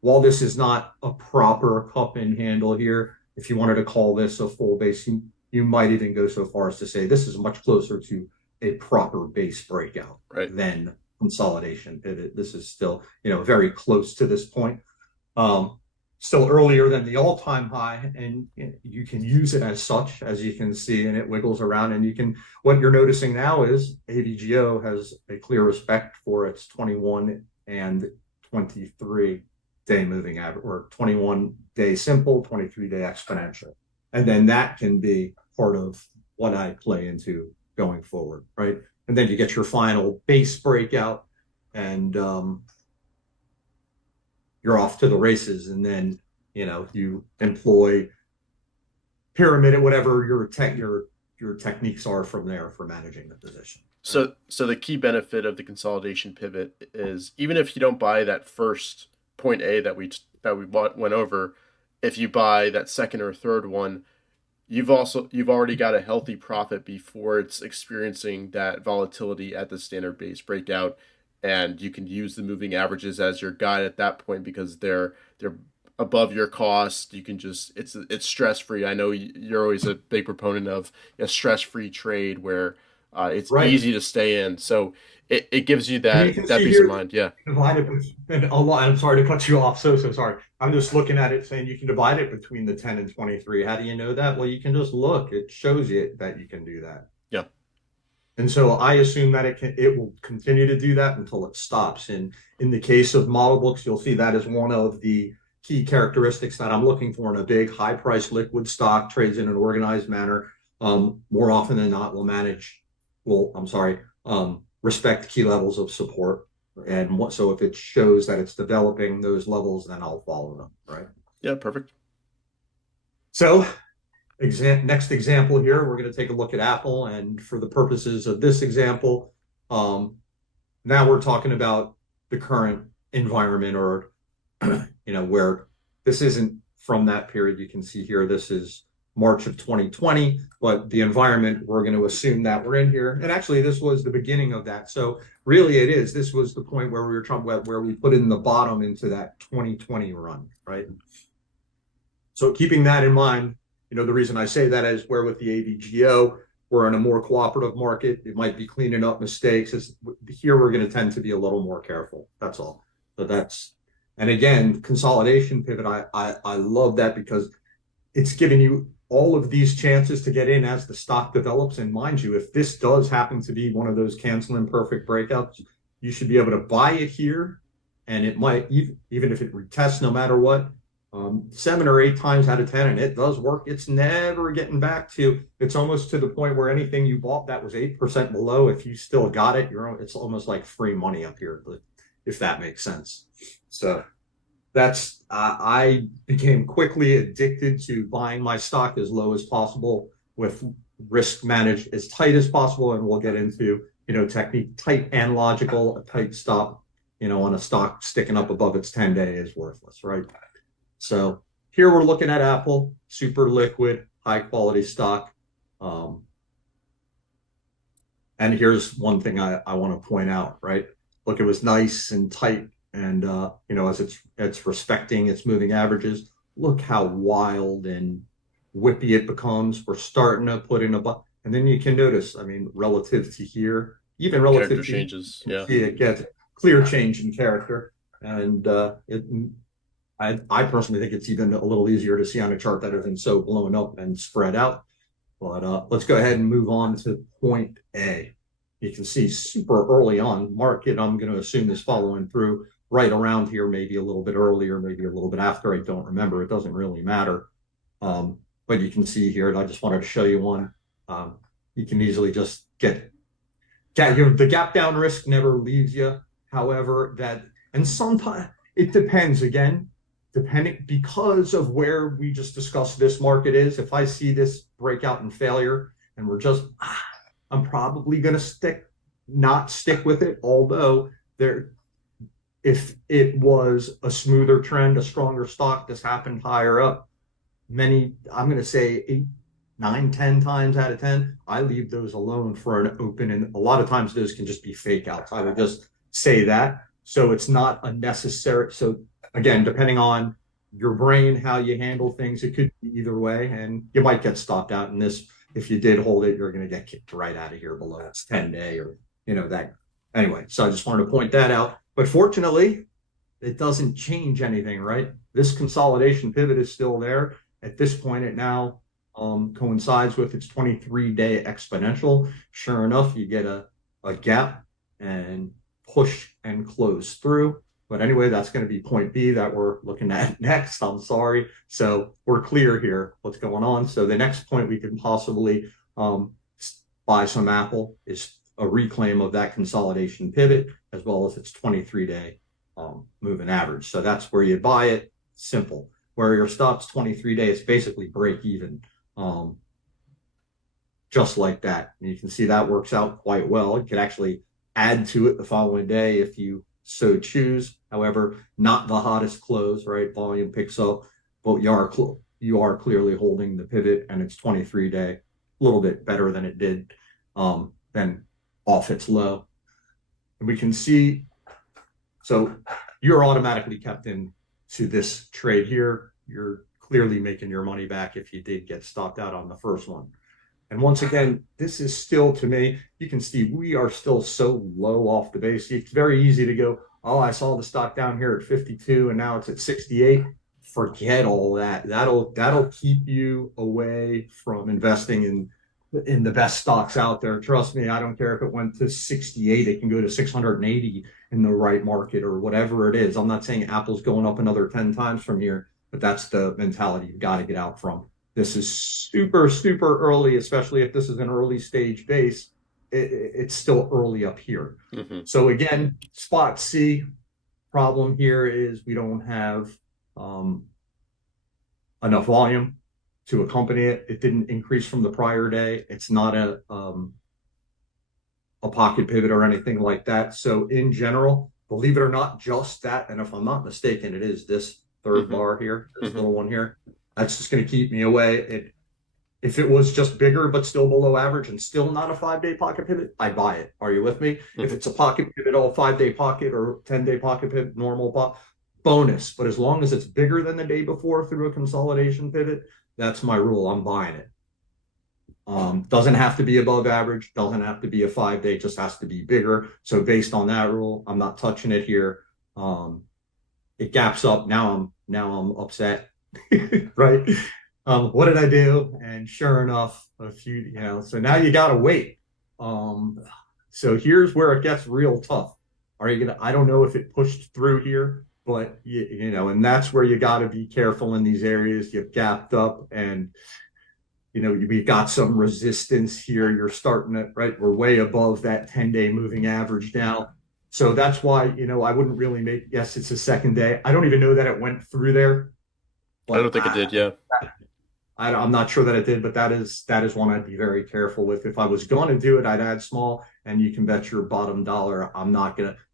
while this is not a proper cup and handle here, if you wanted to call this a full base, you might even go so far as to say this is much closer to a proper base breakout than consolidation pivot. This is still, very close to this point. Still earlier than the all-time high, and you can use it as such, as you can see, and it wiggles around. And what you're noticing now is AVGO has a clear respect for its 21 and 23-day moving average, or 21-day simple, 23-day exponential. And then that can be part of what I play into going forward, right? And then you get your final base breakout, and you're off to the races. And then, you employ pyramid, whatever your techniques are from there for managing the position. right? So the key benefit of the consolidation pivot is even if you don't buy that first point A that we went over, if you buy that second or third one, you've already got a healthy profit before it's experiencing that volatility at the standard base breakout, and you can use the moving averages as your guide at that point because they're above your cost. You can just it's stress free. I know you're always a big proponent of a stress free trade where it's Right. easy to stay in. So it gives you And you that can that see peace of here, mind. Yeah. divide it and a lot. I'm sorry to cut you off. So sorry. I'm just looking at it saying you can divide it between the 10 and 23. How do you know that? Well, you can just look. It shows you that you can do that. Yeah. And so I assume that it will continue to do that until it stops. And in the case of model books, you'll see that is one of the key characteristics that I'm looking for in a big, high price liquid stock trades in an organized manner. More often than not, respect key levels of support. And so if it shows that it's developing those levels, then I'll follow them, right? Yeah. Perfect. So next example here, we're going to take a look at Apple. And for the purposes of this example, now we're talking about the current environment or, where this isn't from that period. You can see here, this is March of 2020, but the environment, we're going to assume that we're in here. And actually, this was the beginning of that. So really it is. This was the point where we were talking about where we put in the bottom into that 2020 run, right? So keeping that in mind, the reason I say that is where with the AVGO, we're in a more cooperative market. It might be cleaning up mistakes. Here, we're going to tend to be a little more careful. That's all. And again, consolidation pivot, I love that because it's giving you all of these chances to get in as the stock develops. And mind you, if this does happen to be one of those cancel imperfect breakouts, you should be able to buy it here. And it might, even if it retests no matter what, 7 or 8 times out of 10, and it does work. It's never getting back to, it's almost to the point where anything you bought that was 8% below, if you still got it, it's almost like free money up here, if that makes sense. So I became quickly addicted to buying my stock as low as possible with risk managed as tight as possible. And we'll get into, technique tight and logical. A tight stop, on a stock sticking up above its 10-day is worthless, right? So here we're looking at Apple, super liquid, high quality stock. And here's one thing I want to point out, right? Look, it was nice and tight. And, as it's respecting its moving averages, look how wild and whippy it becomes. We're starting to put in and then you can notice, relative to here, even relative Character to here, changes. Yeah. see it gets clear change in character. And I personally think it's even a little easier to see on a chart that isn't so blown up and spread out. But let's go ahead and move on to point A. You can see super early on, market, I'm going to assume is following through right around here, maybe a little bit earlier, maybe a little bit after. I don't remember. It doesn't really matter. But you can see here, and I just wanted to show you one. You can easily just get the gap down risk never leaves you. However, and sometimes it depends again. Depending, because of where we just discussed this market is, if I see this breakout and failure and I'm probably going to not stick with it. Although if it was a smoother trend, a stronger stock, this happened higher up, I'm going to say 8, 9, 10 times out of 10, I leave those alone for an open. And a lot of times those can just be fake outs. I would just say that. So it's not unnecessary. So again, depending on your brain, how you handle things, it could be either way, and you might get stopped out in this. If you did hold it, you're going to get kicked right out of here below its 10-day or, that. Anyway, so I just wanted to point that out. But fortunately, it doesn't change anything, right? This consolidation pivot is still there. At this point, it now coincides with its 23-day exponential. Sure enough, you get a gap and push and close through. But anyway, that's going to be point B that we're looking at next. I'm sorry. So we're clear here what's going on. So the next point we can possibly buy some Apple is a reclaim of that consolidation pivot, as well as its 23-day moving average. So that's where you buy it. Simple. Where your stop's 23 days, basically break even. just like that. And you can see that works out quite well. You could actually add to it the following day if you so choose. However, not the hottest close, right? Volume picks up, but you are clearly holding the pivot, and it's 23-day, a little bit better than it did than off its low. And we can see, so you're automatically kept in to this trade here. You're clearly making your money back if you did get stopped out on the first one. And once again, this is still, to me, you can see we are still so low off the base. It's very easy to go, oh, I saw the stock down here at 52 and now it's at 68. Forget all that. That'll keep you away from investing in the best stocks out there. Trust me, I don't care if it went to 68, it can go to 680 in the right market or whatever it is. I'm not saying Apple's going up another 10 times from here, but that's the mentality you've got to get out from. This is super, super early, especially if this is an early stage base. It's still early up here. Mm-hmm. So again, spot C, problem here is we don't have enough volume to accompany it. It didn't increase from the prior day. It's not a pocket pivot or anything like that. So in general, believe it or not, just that, and if I'm not mistaken, it is this third bar here, this little one here. That's just going to keep me away. If it was just bigger but still below average and still not a 5-day pocket pivot, I buy it. Are you with me? If it's a pocket pivot, all 5-day pocket or 10-day pocket pivot, normal bonus. But as long as it's bigger than the day before through a consolidation pivot, that's my rule. I'm buying it. Doesn't have to be above average. Doesn't have to be a 5-day. Just has to be bigger. So based on that rule, I'm not touching it here. It gaps up. Now I'm upset. Right? What did I do? And sure enough, so now you got to wait. So here's where it gets real tough. Are you going to, I don't know if it pushed through here, but and that's where you got to be careful in these areas. You've gapped up and, we've got some resistance here. You're starting it, right? We're way above that 10-day moving average now. So that's why, I wouldn't really yes, it's a second day. I don't even know that it went through there. I don't think it did, yeah. I'm not sure that it did, but that is one I'd be very careful with. If I was going to do it, I'd add small, and you can bet your bottom dollar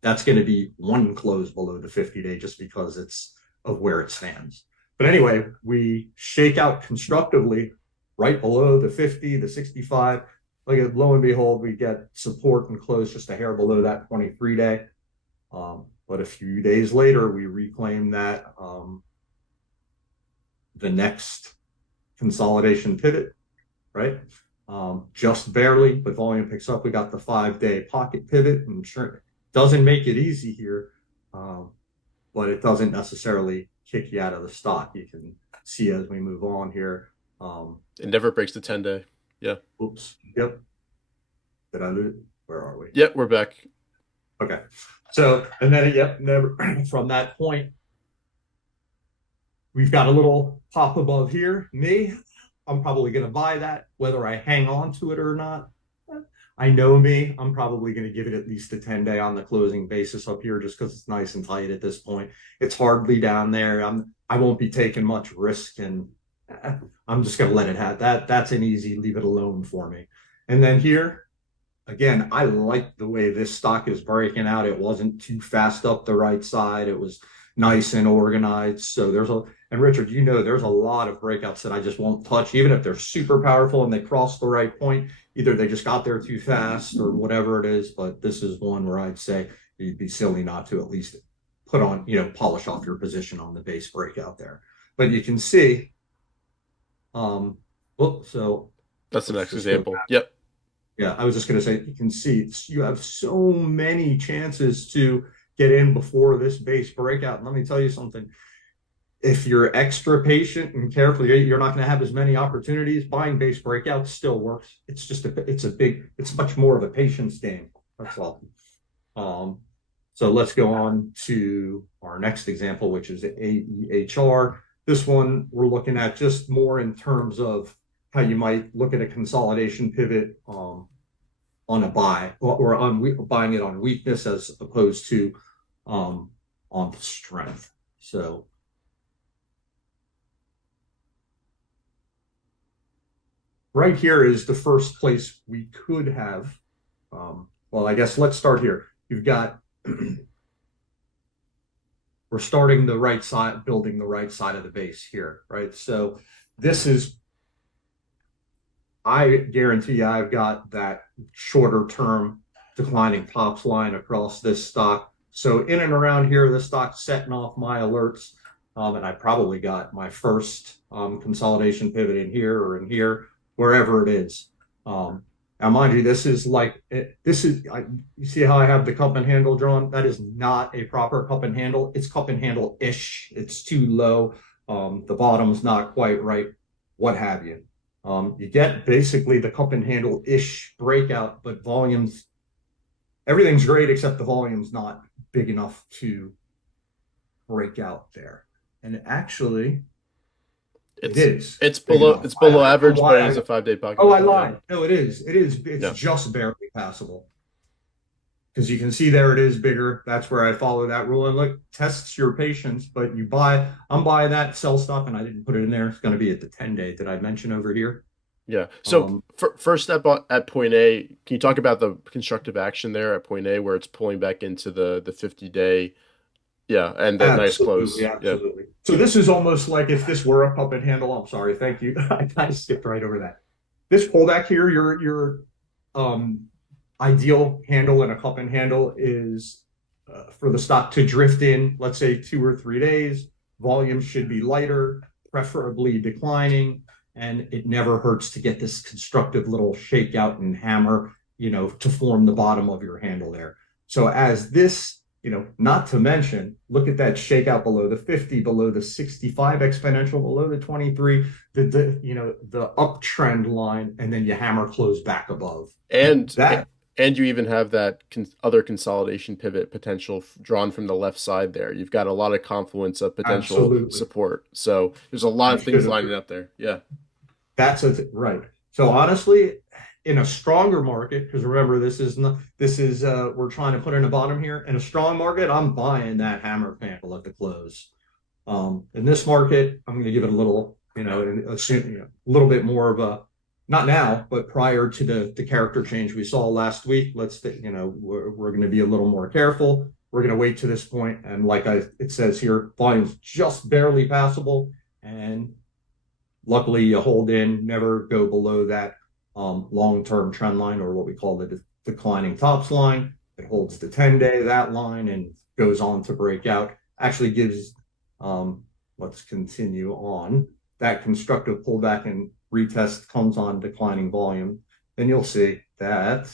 that's going to be one close below the 50-day just because it's of where it stands. But anyway, we shake out constructively right below the 50, the 65. Lo and behold, we get support and close just a hair below that 23-day. But a few days later, we reclaim that the next consolidation pivot, right? Just barely, but volume picks up. We got the 5-day pocket pivot, and sure, doesn't make it easy here, but it doesn't necessarily kick you out of the stock. You can see as we move on here. It never breaks the 10-day. Yeah. Oops. Yep. Did I lose? Where are we? Yep, we're back. Okay. So, and then, never from that point, we've got a little pop above here. I'm probably going to buy that, whether I hang on to it or not. I know me. I'm probably going to give it at least a 10-day on the closing basis up here just because it's nice and tight at this point. It's hardly down there. I won't be taking much risk, and I'm just going to let it have that. That's an easy leave it alone for me. And then here, again, I like the way this stock is breaking out. It wasn't too fast up the right side. It was nice and organized. So and Richard, there's a lot of breakouts that I just won't touch, even if they're super powerful and they cross the right point. Either they just got there too fast or whatever it is. But this is one where I'd say you'd be silly not to at least put on, polish off your position on the base breakout there. But you can see, so that's the next example. Yep. Yeah, I was just going to say, you can see you have so many chances to get in before this base breakout. And let me tell you something. If you're extra patient and careful, you're not going to have as many opportunities. Buying base breakouts still works. It's just it's much more of a patience game. That's all. So let's go on to our next example, which is AEHR. This one we're looking at just more in terms of how you might look at a consolidation pivot on a buy or on buying it on weakness as opposed to on strength. So right here is the first place we could have. Well, I guess let's start here. You've got, we're starting the right side, building the right side of the base here, right? So this is, I guarantee you, I've got that shorter term declining tops line across this stock. So in and around here, the stock's setting off my alerts. And I probably got my first consolidation pivot in here or in here, wherever it is. Now, mind you, this is like, you see how I have the cup and handle drawn? That is not a proper cup and handle. It's cup and handle-ish. It's too low. The bottom's not quite right, what have you. You get basically the cup and handle-ish breakout, but volumes, everything's great except the volume's not big enough to break out there. And actually, it is. It's below average, but it is a 5-day pocket. Oh, I lied. No, it is. It's just barely passable. Because you can see there it is bigger. That's where I follow that rule. And look, tests your patience, but I'm buying that sell stop, and I didn't put it in there. It's going to be at the 10-day that I mentioned over here. Yeah. So first step at point A, can you talk about the constructive action there at point A where it's pulling back into the 50-day? Yeah, and that nice close. Absolutely. Yeah. So this is almost like if this were a cup and handle. I'm sorry, thank you. I kind of skipped right over that. This pullback here, your ideal handle in a cup and handle is for the stock to drift in, let's say 2 or 3 days. Volume should be lighter, preferably declining, and it never hurts to get this constructive little shakeout and hammer, to form the bottom of your handle there. So as this, not to mention, look at that shakeout below the 50, below the 65 exponential, below the 23, the uptrend line, and then you hammer close back above. And you even have that other consolidation pivot potential drawn from the left side there. You've got a lot of confluence of potential support. So there's a lot of things lining up there. Yeah. That's right. So honestly, in a stronger market, because remember, we're trying to put in a bottom here. In a strong market, I'm buying that hammer candle at the close. In this market, I'm going to give it a little, a little bit more of a, not now, but prior to the character change we saw last week. We're going to be a little more careful. We're going to wait to this point, and it says here, volume's just barely passable, and luckily you hold in, never go below that long-term trend line, or what we call the declining tops line. It holds the 10-day, that line, and goes on to break out. Actually gives, let's continue on, that constructive pullback and retest comes on declining volume. Then you'll see that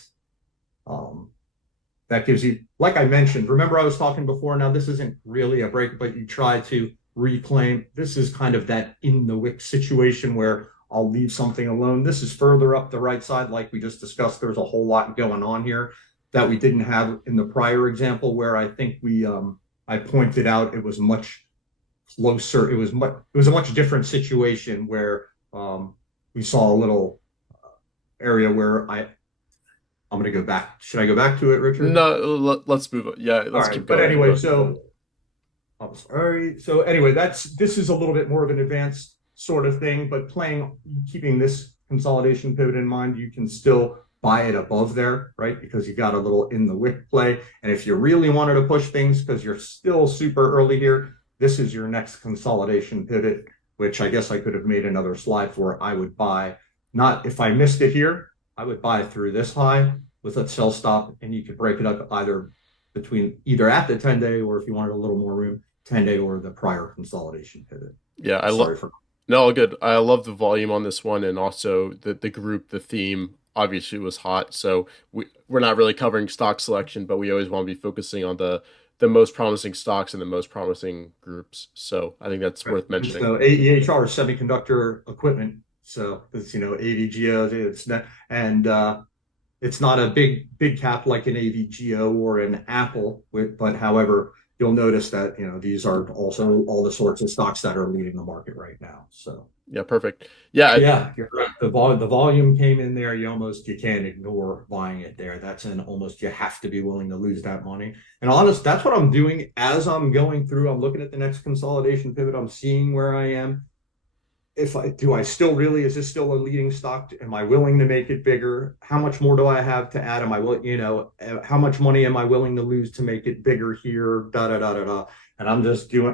that gives you, like I mentioned, remember I was talking before, now this isn't really a break, but you try to reclaim. This is kind of that in the wick situation where I'll leave something alone. This is further up the right side, like we just discussed. There's a whole lot going on here that we didn't have in the prior example, where I think I pointed out it was much closer. It was a much different situation where we saw a little area where I'm going to go back. Should I go back to it, Richard? No, let's move on. Yeah, let's keep going. But anyway, I'm sorry. So anyway, this is a little bit more of an advanced sort of thing, but keeping this consolidation pivot in mind, you can still buy it above there, right? Because you got a little in the wick play. And if you really wanted to push things because you're still super early here, this is your next consolidation pivot, which I guess I could have made another slide for. I would buy, not if I missed it here, I would buy through this high with a sell stop, and you could break it up either at the 10-day, or if you wanted a little more room, 10-day or the prior consolidation pivot. Yeah, all good. I love the volume on this one, and also the group, the theme obviously was hot. So we're not really covering stock selection, but we always want to be focusing on the most promising stocks and the most promising groups. So I think that's worth mentioning. So AEHR semiconductor equipment. So it's, AVGO, it's not a big cap like an AVGO or an Apple, but however, you'll notice that, these are also all the sorts of stocks that are leading the market right now. So yeah, perfect. Yeah, you're right. The volume came in there. You can't ignore buying it there. That's you have to be willing to lose that money. And that's what I'm doing as I'm going through. I'm looking at the next consolidation pivot. I'm seeing where I am. I still really, is this still a leading stock? Am I willing to make it bigger? How much more do I have to add? Am I will, how much money am I willing to lose to make it bigger here? Da da da da da. And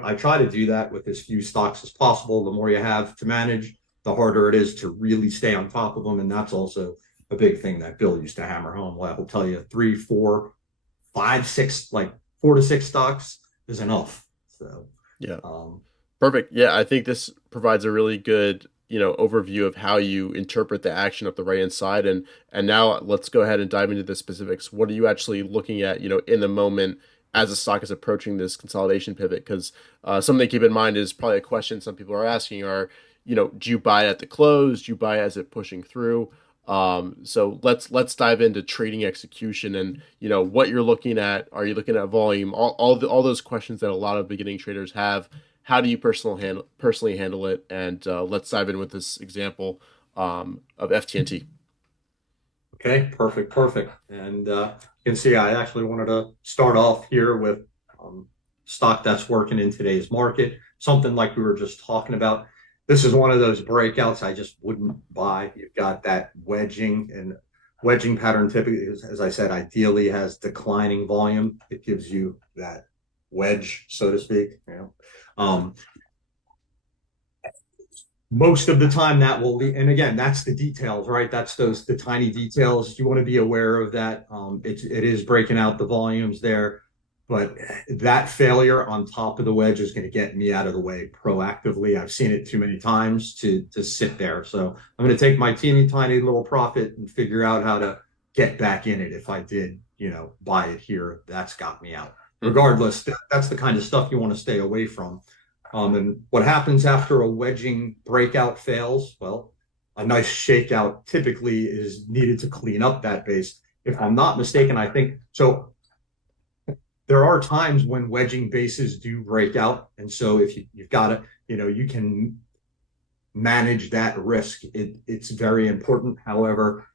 I try to do that with as few stocks as possible. The more you have to manage, the harder it is to really stay on top of them. And that's also a big thing that Bill used to hammer home. Well, he'll tell you 3, 4, 5, 6, like 4 to 6 stocks is enough. So, yeah. Perfect. Yeah, I think this provides a really good, overview of how you interpret the action up the right hand side. And now let's go ahead and dive into the specifics. What are you actually looking at, in the moment as the stock is approaching this consolidation pivot? Because something to keep in mind is probably a question some people are asking are, do you buy at the close? Do you buy as it pushing through? So let's dive into trading execution and what you're looking at. Are you looking at volume? All those questions that a lot of beginning traders have. How do you personally handle it? And let's dive in with this example of FTNT. Okay, perfect. And you can see I actually wanted to start off here with stock that's working in today's market, something like we were just talking about. This is one of those breakouts I just wouldn't buy. You've got that wedging pattern typically, as I said, ideally has declining volume. It gives you that wedge, so to speak. Most of the time that will be, and again, that's the details, right? That's the tiny details. You want to be aware of that. It is breaking out the volumes there, but that failure on top of the wedge is going to get me out of the way proactively. I've seen it too many times to sit there. So I'm going to take my teeny tiny little profit and figure out how to get back in it. If I did, buy it here, that's got me out. Regardless, that's the kind of stuff you want to stay away from. And what happens after a wedging breakout fails? Well, a nice shakeout typically is needed to clean up that base. If I'm not mistaken, I think so. There are times when wedging bases do break out. And so if you've got it, you can manage that risk. It's very important. However,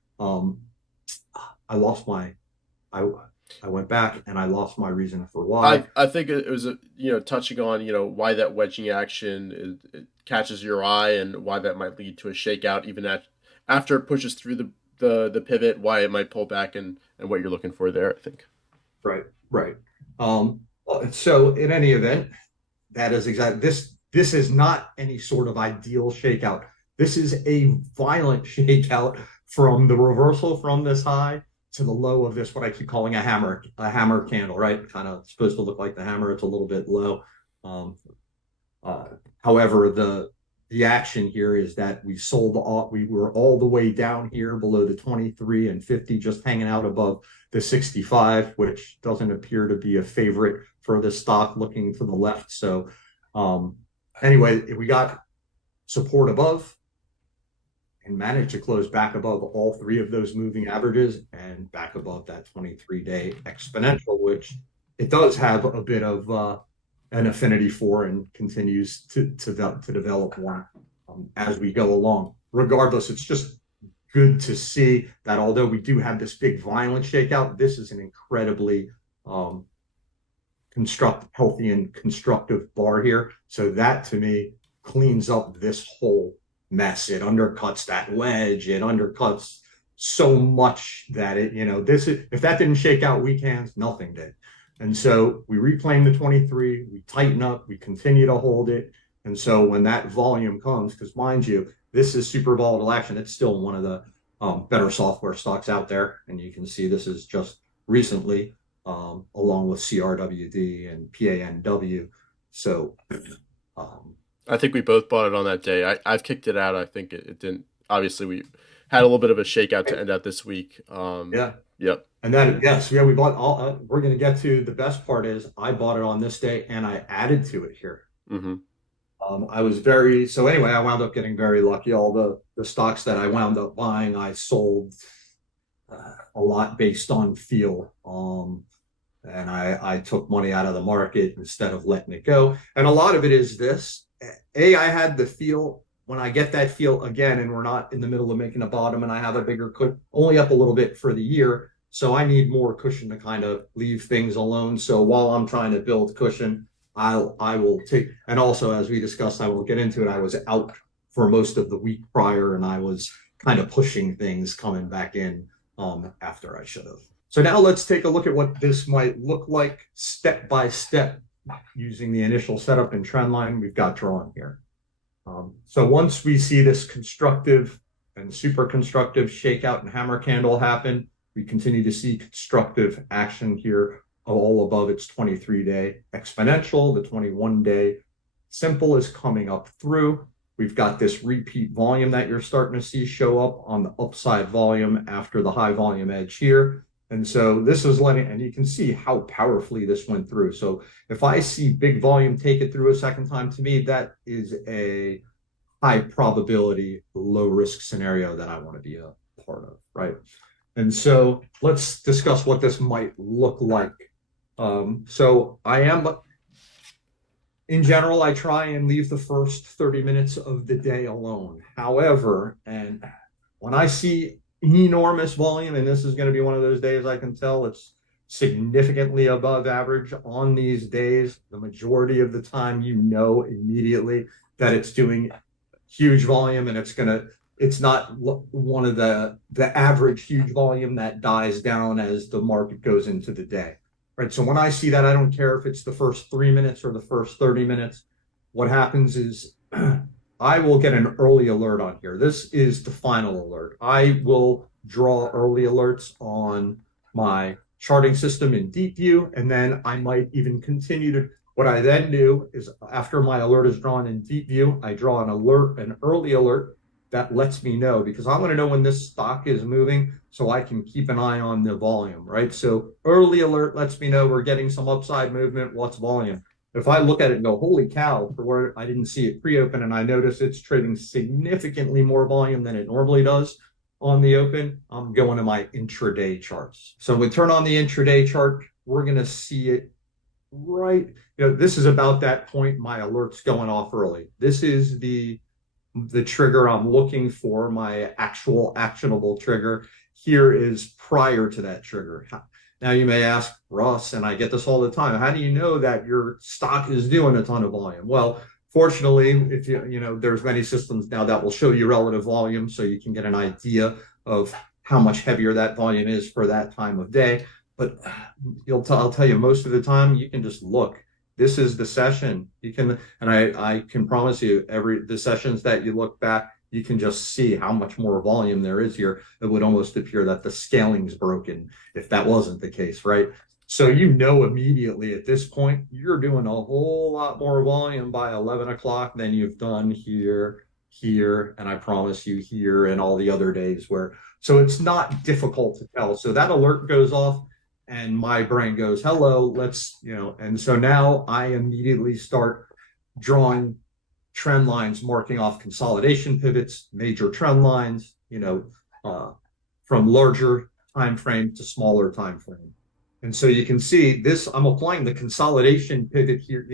I went back and I lost my reason for why. I think it was touching on why that wedging action it catches your eye and why that might lead to a shakeout even after it pushes through the pivot, why it might pull back and what you're looking for there. I think. Right. So in any event, that is exactly this is not any sort of ideal shakeout. This is a violent shakeout from the reversal from this high to the low of this, what I keep calling a hammer candle, right? Kind of supposed to look like the hammer. It's a little bit low. However, the action here is that we were all the way down here below the 23 and 50, just hanging out above the 65, which doesn't appear to be a favorite for the stock looking to the left. So anyway, we got support above and managed to close back above all 3 of those moving averages and back above that 23-day exponential, which it does have a bit of an affinity for and continues to develop one as we go along. Regardless, it's just good to see that although we do have this big violent shakeout, this is an incredibly healthy and constructive bar here. So that to me cleans up this whole mess. It undercuts that wedge. It undercuts so much that if that didn't shake out weak hands, nothing did. And so we reclaim the 23, we tighten up, we continue to hold it. And so when that volume comes, because mind you, this is super volatile action. It's still one of the better software stocks out there. And you can see this is just recently, along with CRWD and PANW. So I think we both bought it on that day. I've kicked it out. I think it didn't. Obviously, we had a little bit of a shakeout to end out this week. Yeah. Yep. And then, yes, we bought all, we're going to get to the best part is I bought it on this day and I added to it here. Mm-hmm. So anyway, I wound up getting very lucky. All the stocks that I wound up buying, I sold a lot based on feel. And I took money out of the market instead of letting it go. And a lot of it is this. I had the feel. When I get that feel again, and we're not in the middle of making a bottom, and I have a bigger only up a little bit for the year, so I need more cushion to kind of leave things alone. So while I'm trying to build cushion, I will take, and also as we discussed, I will get into it. I was out for most of the week prior, and I was kind of pushing things coming back in after I should have. So now let's take a look at what this might look like step by step using the initial setup and trend line we've got drawn here. So once we see this constructive and super constructive shakeout and hammer candle happen, we continue to see constructive action here all above its 23-day exponential. The 21-day simple is coming up through. We've got this repeat volume that you're starting to see show up on the upside volume after the high volume edge here. And so this is letting, and you can see how powerfully this went through. So if I see big volume take it through a second time, to me, that is a high probability, low risk scenario that I want to be a part of, right? And so let's discuss what this might look like. So in general, I try and leave the first 30 minutes of the day alone. However, and when I see enormous volume, and this is going to be one of those days I can tell it's significantly above average on these days, the majority of the time, you know immediately that it's doing huge volume, and it's not one of the average huge volume that dies down as the market goes into the day. Right. So when I see that, I don't care if it's the first 3 minutes or the first 30 minutes. What happens is I will get an early alert on here. This is the final alert. I will draw early alerts on my charting system in deep view, and then I might even continue to. What I then do is after my alert is drawn in deep view, I draw an early alert that lets me know, because I want to know when this stock is moving so I can keep an eye on the volume, right? So early alert lets me know we're getting some upside movement. What's volume? If I look at it and go, holy cow, for where I didn't see it pre-open, and I notice it's trading significantly more volume than it normally does on the open, I'm going to my intraday charts. So we turn on the intraday chart, we're going to see it right. This is about that point my alert's going off early. This is the trigger I'm looking for, my actual actionable trigger. Here is prior to that trigger. Now you may ask, Ross, and I get this all the time, how do you know that your stock is doing a ton of volume? Well, fortunately, if there's many systems now that will show you relative volume, so you can get an idea of how much heavier that volume is for that time of day. But I'll tell you, most of the time you can just look. This is the session. You can, and I can promise you, the sessions that you look back, you can just see how much more volume there is here. It would almost appear that the scaling's broken if that wasn't the case, right? So immediately at this point, you're doing a whole lot more volume by 11 o'clock than you've done here, and I promise you here and all the other days so it's not difficult to tell. So that alert goes off, and my brain goes, hello, and so now I immediately start drawing trend lines, marking off consolidation pivots, major trend lines, from larger time frame to smaller time frame. And so you can see this, I'm applying the consolidation pivot here,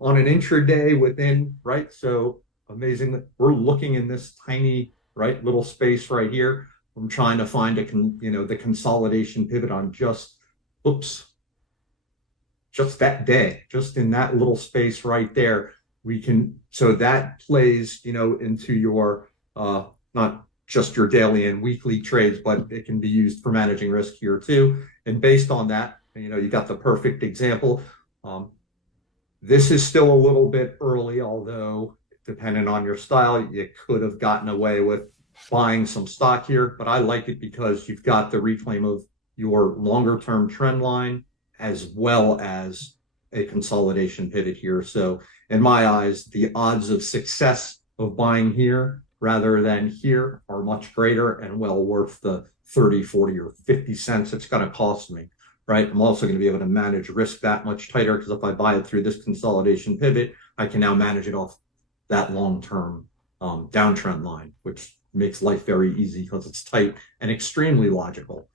on an intraday within, right? So amazing, we're looking in this tiny, right, little space right here. I'm trying to find the consolidation pivot on just that day, just in that little space right there. So that plays, into your, not just your daily and weekly trades, but it can be used for managing risk here too. And based on that, you got the perfect example. This is still a little bit early, although depending on your style, you could have gotten away with buying some stock here, but I like it because you've got the reclaim of your longer term trend line as well as a consolidation pivot here. So in my eyes, the odds of success of buying here rather than here are much greater and well worth the 30, 40, or 50 cents it's going to cost me, right? I'm also going to be able to manage risk that much tighter, because if I buy it through this consolidation pivot, I can now manage it off that long-term downtrend line, which makes life very easy because it's tight and extremely logical.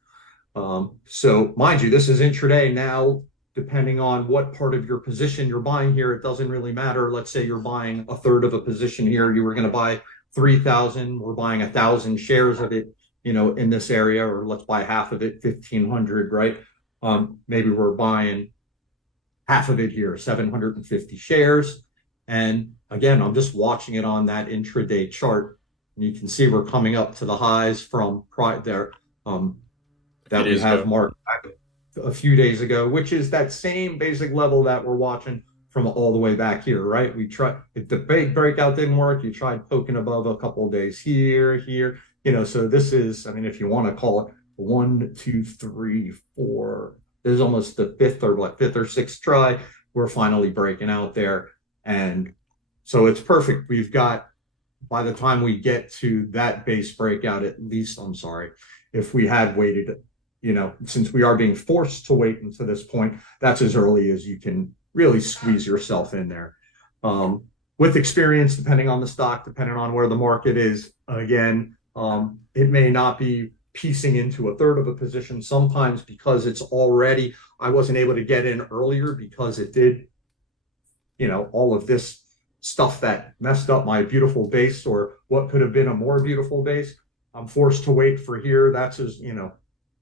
So mind you, this is intraday now. Depending on what part of your position you're buying here, it doesn't really matter. Let's say you're buying a third of a position here. You were going to buy 3,000. We're buying 1,000 shares of it, in this area, or let's buy half of it, 1,500, right? Maybe we're buying half of it here, 750 shares. And again, I'm just watching it on that intraday chart, and you can see we're coming up to the highs from there A few that we days have ago. marked back a few days ago, which is that same basic level that we're watching from all the way back here, right? We tried, if the big breakout didn't work, you tried poking above a couple of days here, so this is, I mean, if you want to call it 1, 2, 3, 4, this is almost the fifth or sixth try. We're finally breaking out there. And so it's perfect. We've got, by the time we get to that base breakout, at least, I'm sorry, if we had waited, since we are being forced to wait until this point, that's as early as you can really squeeze yourself in there. With experience, depending on the stock, depending on where the market is, again, it may not be piecing into a third of a position sometimes because it's already, I wasn't able to get in earlier because it did, all of this stuff that messed up my beautiful base or what could have been a more beautiful base. I'm forced to wait for here. That's as,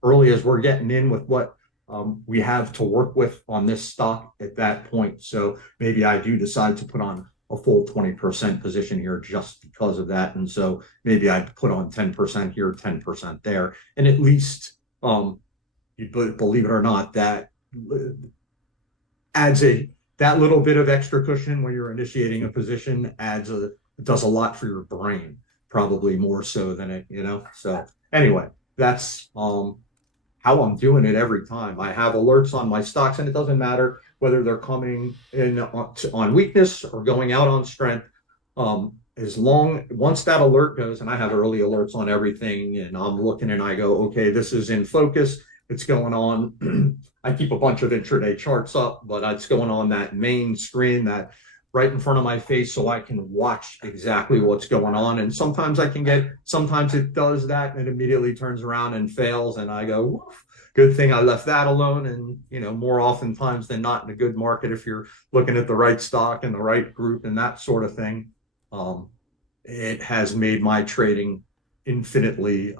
early as we're getting in with what we have to work with on this stock at that point. So maybe I do decide to put on a full 20% position here just because of that. And so maybe I'd put on 10% here, 10% there. And at least, you believe it or not, that adds that little bit of extra cushion when you're initiating a position does a lot for your brain, probably more so than it, So anyway, that's how I'm doing it every time. I have alerts on my stocks, and it doesn't matter whether they're coming in on weakness or going out on strength. Once that alert goes, and I have early alerts on everything, and I'm looking and I go, okay, this is in focus. It's going on. I keep a bunch of intraday charts up, but it's going on that main screen that right in front of my face so I can watch exactly what's going on. And sometimes sometimes it does that and it immediately turns around and fails. And I go, woof, good thing I left that alone. And, more oftentimes than not in a good market, if you're looking at the right stock and the right group and that sort of thing, it has made my trading infinitely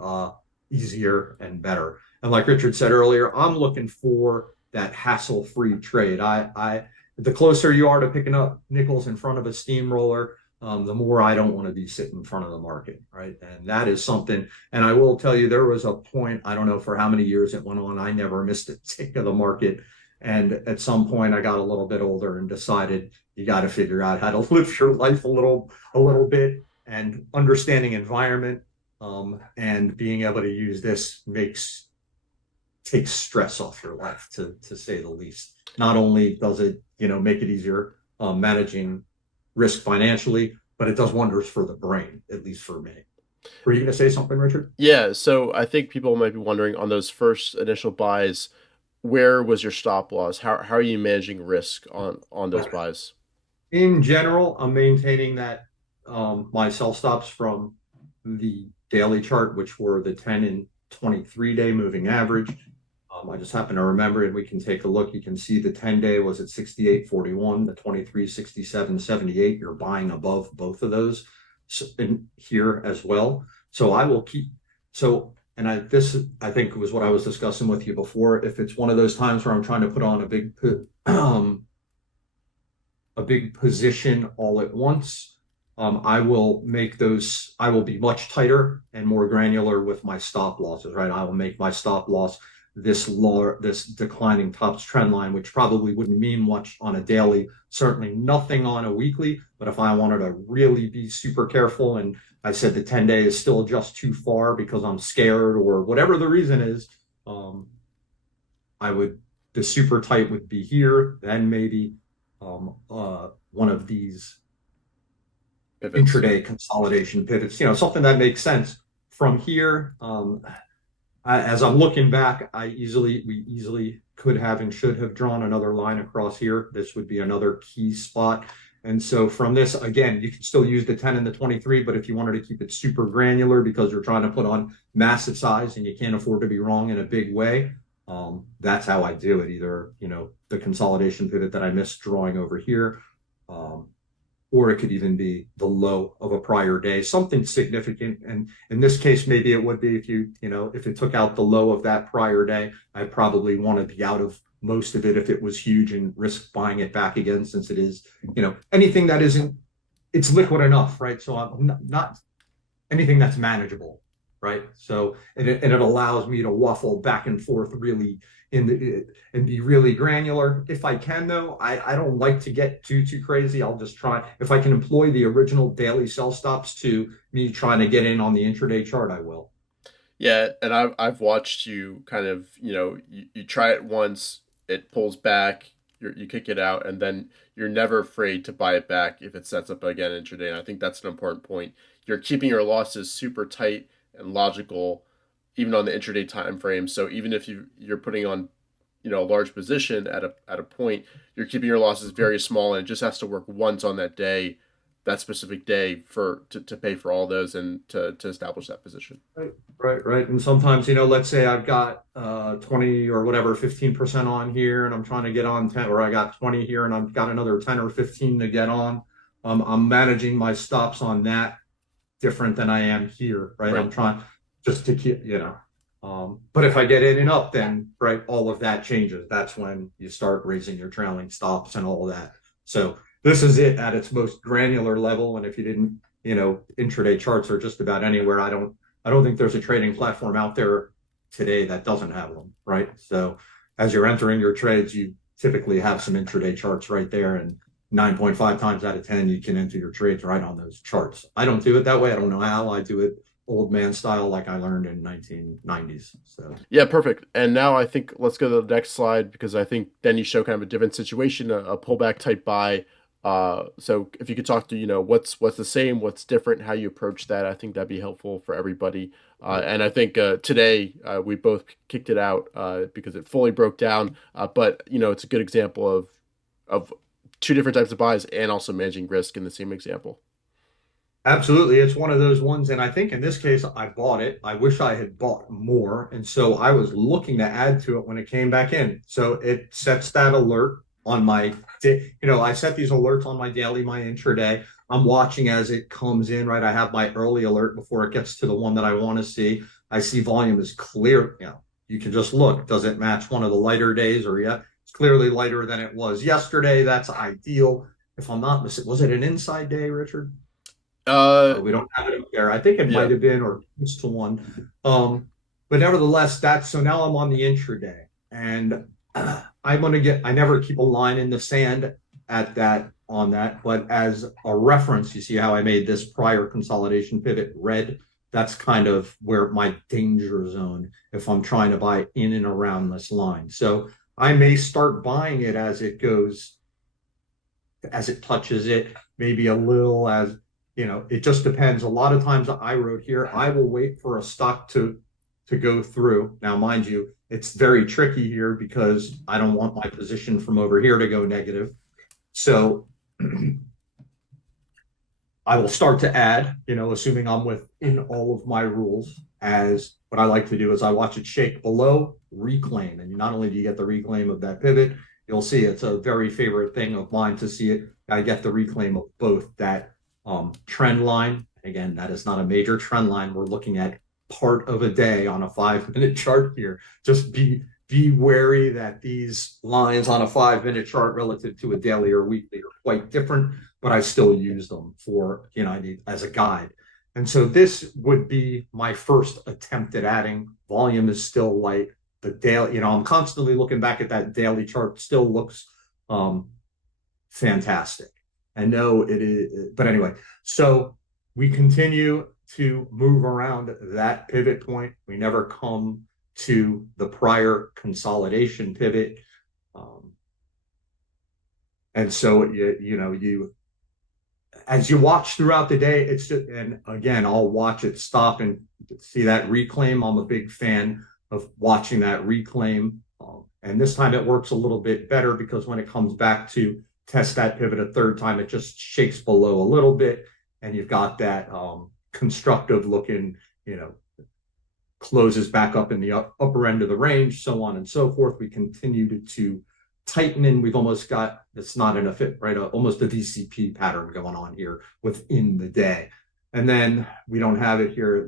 easier and better. And like Richard said earlier, I'm looking for that hassle-free trade. The closer you are to picking up nickels in front of a steamroller, the more I don't want to be sitting in front of the market, right? And that is something. And I will tell you, there was a point, I don't know for how many years it went on, I never missed a tick of the market. And at some point, I got a little bit older and decided you got to figure out how to live your life a little bit, and understanding environment, and being able to use this takes stress off your life, to say the least. Not only does it, make it easier managing risk financially, but it does wonders for the brain, at least for me. Were you going to say something, Richard? Yeah, so I think people might be wondering on those first initial buys, where was your stop loss? How are you managing risk on those buys? In general, I'm maintaining that my sell stops from the daily chart, which were the 10 and 23-day moving average. I just happen to remember, and we can take a look. You can see the 10-day was at 68.41, the 23, 67.78. You're buying above both of those in here as well. So I will keep. So, and this I think was what I was discussing with you before. If it's one of those times where I'm trying to put on a big position all at once, I will be much tighter and more granular with my stop losses, right? I will make my stop loss this declining tops trend line, which probably wouldn't mean much on a daily, certainly nothing on a weekly. But if I wanted to really be super careful, and I said the 10-day is still just too far because I'm scared or whatever the reason is, the super tight would be here, then maybe one of these pivots, intraday consolidation pivots, something that makes sense. From here, as I'm looking back, we easily could have and should have drawn another line across here. This would be another key spot. And so from this, again, you can still use the 10 and the 23, but if you wanted to keep it super granular because you're trying to put on massive size and you can't afford to be wrong in a big way, that's how I do it. Either, the consolidation pivot that I missed drawing over here, or it could even be the low of a prior day, something significant. And in this case, maybe it would be if it took out the low of that prior day, I probably want to be out of most of it if it was huge and risk buying it back again, since it is, anything that isn't it's liquid enough, right? So I'm not anything that's manageable, right? So and it allows me to waffle back and forth really and be really granular. If I can though, I don't like to get too crazy. I'll just try if I can employ the original daily sell stops to me trying to get in on the intraday chart, I will. Yeah, and I've watched you kind of, you try it once, it pulls back, you kick it out, and then you're never afraid to buy it back if it sets up again intraday. And I think that's an important point. You're keeping your losses super tight and logical, even on the intraday time frame. So even if you're putting on, a large position at a point, you're keeping your losses very small, and it just has to work once on that day, that specific day for to pay for all those and to establish that position. Right, right. And sometimes, let's say I've got 20 or whatever, 15% on here and I'm trying to get on 10, or I got 20 here and I've got another 10 or 15 to get on. I'm managing my stops on that different than I am here, right? Right. I'm trying just to keep, but if I get in and up, then right, all of that changes. That's when you start raising your trailing stops and all of that. So this is it at its most granular level. And if you didn't, intraday charts are just about anywhere. I don't think there's a trading platform out there today that doesn't have them, right? So as you're entering your trades, you typically have some intraday charts right there, and 9.5 times out of 10, you can enter your trades right on those charts. I don't do it that way. I don't know how. I do it old man style like I learned in 1990s. So Yeah, perfect. And now I think let's go to the next slide because I think then you show kind of a different situation, a pullback type buy. So if you could talk to, what's the same, what's different, how you approach that, I think that'd be helpful for everybody. And I think today we both kicked it out because it fully broke down. But it's a good example of two different types of buys and also managing risk in the same example. absolutely, it's one of those ones. And I think in this case, I bought it. I wish I had bought more. And so I was looking to add to it when it came back in. So it sets that alert on my day. I set these alerts on my daily, my intraday. I'm watching as it comes in, right? I have my early alert before it gets to the one that I want to see. I see volume is clear. You can just look. Does it match one of the lighter days or yeah? It's clearly lighter than it was yesterday. That's ideal. If I'm not mistaken, was it an inside day, Richard? Uh, We don't have it up there. I think it yeah. might have been or close to one. But nevertheless, that's so now I'm on the intraday and I'm going to I never keep a line in the sand at that on that. But as a reference, you see how I made this prior consolidation pivot red. That's kind of where my danger zone if I'm trying to buy in and around this line. So I may start buying it as it goes, as it touches it, maybe a little as it just depends. A lot of times I wrote here, I will wait for a stock to go through. Now, mind you, it's very tricky here because I don't want my position from over here to go negative. So I will start to add, assuming I'm within all of my rules, as what I like to do is I watch it shake below, reclaim. And not only do you get the reclaim of that pivot, you'll see it's a very favorite thing of mine to see it. I get the reclaim of both that trend line. Again, that is not a major trend line. We're looking at part of a day on a 5-minute chart here. Just be wary that these lines on a 5-minute chart relative to a daily or weekly are quite different, but I still use them for, as a guide. And so this would be my first attempt at adding. Volume is still light. The daily, I'm constantly looking back at that daily chart, still looks fantastic. I know it is, but anyway, so we continue to move around that pivot point. We never come to the prior consolidation pivot. And so, as you watch throughout the day, it's just, and again, I'll watch it stop and see that reclaim. I'm a big fan of watching that reclaim. And this time it works a little bit better because when it comes back to test that pivot a third time, it just shakes below a little bit. And you've got that constructive looking, closes back up in the upper end of the range, so on and so forth. We continue to tighten and we've almost got, it's not in a fit, right? Almost a VCP pattern going on here within the day. And then we don't have it here.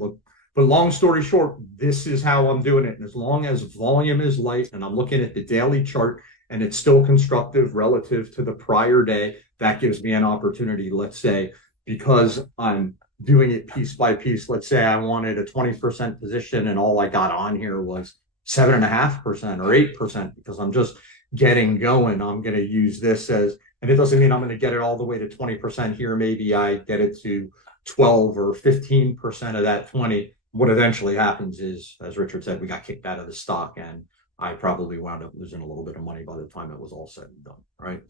But long story short, this is how I'm doing it. And as long as volume is light and I'm looking at the daily chart and it's still constructive relative to the prior day, that gives me an opportunity, let's say, because I'm doing it piece by piece. Let's say I wanted a 20% position and all I got on here was 7.5% or 8% because I'm just getting going. I'm going to use this as, and it doesn't mean I'm going to get it all the way to 20% here. Maybe I get it to 12 or 15% of that 20. What eventually happens is, as Richard said, we got kicked out of the stock and I probably wound up losing a little bit of money by the time it was all said and done, right?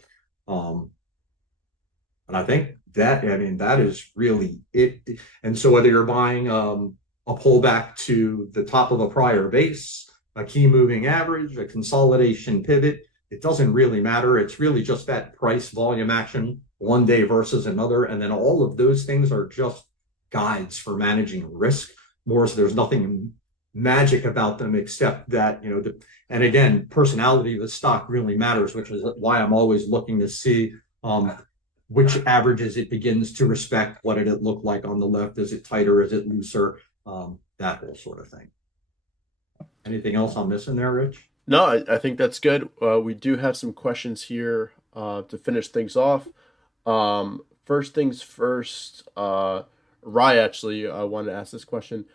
And I think that, I mean, that is really it. And so whether you're buying a pullback to the top of a prior base, a key moving average, a consolidation pivot, it doesn't really matter. It's really just that price volume action one day versus another. And then all of those things are just guides for managing risk. More so there's nothing magic about them except that, you know, and again, personality of the stock really matters, which is why I'm always looking to see which averages it begins to respect. What did it look like on the left? Is it tighter? Is it looser? That whole sort of thing. Anything else I'm missing there, Rich? No, I think that's good. We do have some questions here to finish things off. First things first, Rye actually wanted to ask this question.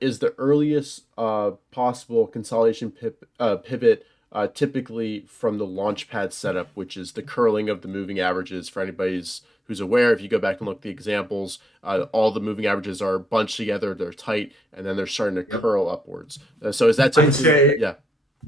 Is the earliest possible consolidation pivot typically from the Launchpad setup, which is the curling of the moving averages? For anybody who's aware, if you go back and look at the examples, all the moving averages are bunched together, they're tight, and then they're starting to curl upwards. So is that typically? I'd say, yeah.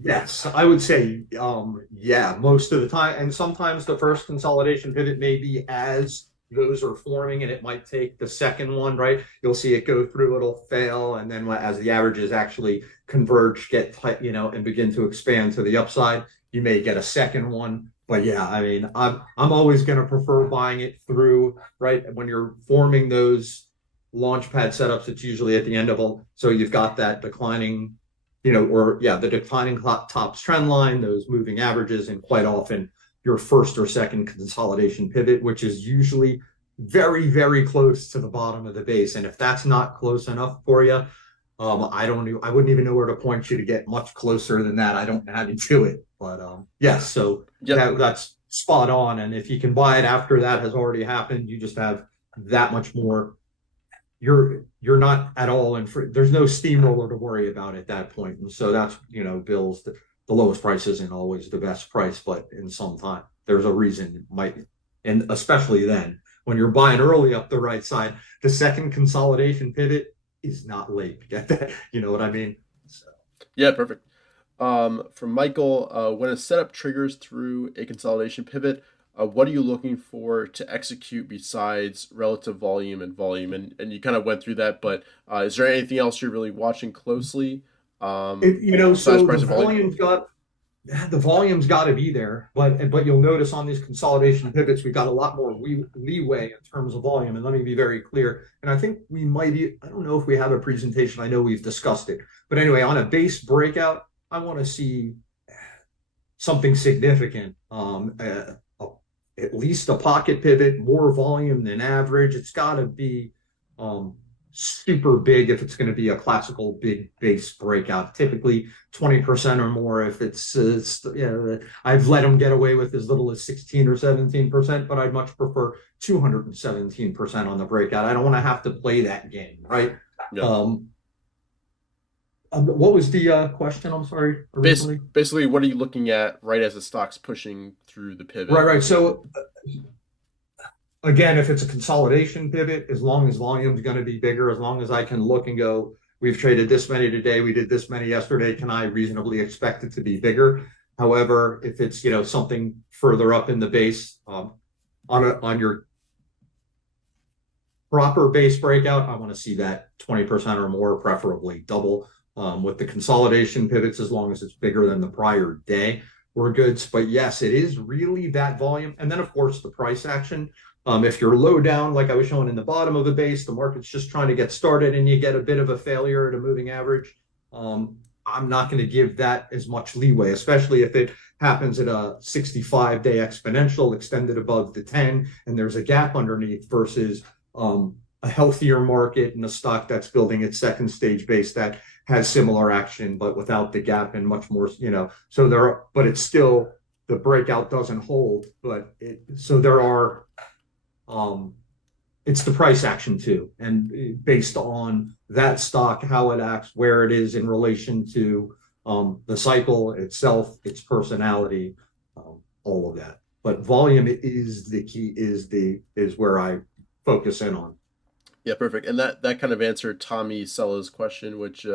Yes, I would say, yeah, most of the time. And sometimes the first consolidation pivot may be as those are forming, and it might take the second one, right? You'll see it go through, it'll fail. And then as the averages actually converge, get tight, you know, and begin to expand to the upside, you may get a second one. But yeah, I mean, I'm always going to prefer buying it through, right? When you're forming those Launchpad setups, it's usually at the end of all. So you've got that declining, you know, or yeah, the declining tops trend line, those moving averages, and quite often your first or second consolidation pivot, which is usually very, very close to the bottom of the base. And if that's not close enough for you, I wouldn't even know where to point you to get much closer than that. I don't know how to do it, but yes, so that's spot on. And if you can buy it after that has already happened, you just have that much more. You're not at all in free. There's no steamroller to worry about at that point. And so that's, you know, Bill's the lowest price isn't always the best price, but in some time there's a reason it might, and especially then when you're buying early up the right side, the second consolidation pivot is not late. Get that? You know what I mean? So. Yeah, perfect. From Michael, when a setup triggers through a consolidation pivot, what are you looking for to execute besides relative volume and volume? And you kind of went through that, but is there anything else you're really watching closely? You know, so the volume's got to be there, but you'll notice on these consolidation pivots, we've got a lot more leeway in terms of volume. And let me be very clear. And I think we might be, I don't know if we have a presentation. I know we've discussed it, but anyway, on a base breakout, I want to see something significant. At least a pocket pivot, more volume than average. It's got to be super big if it's going to be a classical big base breakout. Typically 20% or more if it's you know, I've let them get away with as little as 16 or 17%, but I'd much prefer 217% on the breakout. I don't want to have to play that game, right? Yeah. What was the question? I'm sorry. Basically, what are you looking at right as the stock's pushing through the pivot? Right. So again, if it's a consolidation pivot, as long as volume is going to be bigger, as long as I can look and go, we've traded this many today, we did this many yesterday, can I reasonably expect it to be bigger? However, if it's, you know, something further up in the base, on your proper base breakout, I want to see that 20% or more, preferably double. With the consolidation pivots, as long as it's bigger than the prior day, we're good. But yes, it is really that volume. And then, of course, the price action. If you're low down, like I was showing in the bottom of the base, the market's just trying to get started and you get a bit of a failure at a moving average, I'm not going to give that as much leeway, especially if it happens at a 65-day exponential extended above the 10 and there's a gap underneath versus a healthier market and a stock that's building its second stage base that has similar action, but without the gap and much more, you know, so but it's still, the breakout doesn't hold, but there are, it's the price action too, and based on that stock, how it acts, where it is in relation to the cycle itself, its personality, all of that. But volume is the key, is where I focus in on. Yeah, perfect. And that kind of answered Tommy Sella's question, which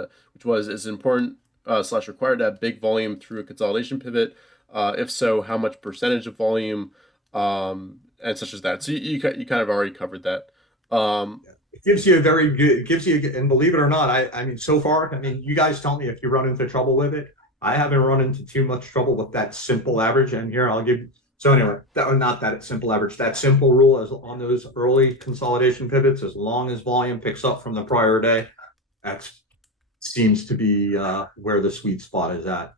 was, is it important slash required to have big volume through a consolidation pivot? If so, how much percentage of volume, and such as that. So you kind of already covered that. It gives you a very good, it gives you, and believe it or not, I mean, so far, I mean, you guys tell me if you run into trouble with it. I haven't run into too much trouble with that simple average. And here I'll give, so anyway, not that simple average, that simple rule is on those early consolidation pivots, as long as volume picks up from the prior day, that seems to be where the sweet spot is at.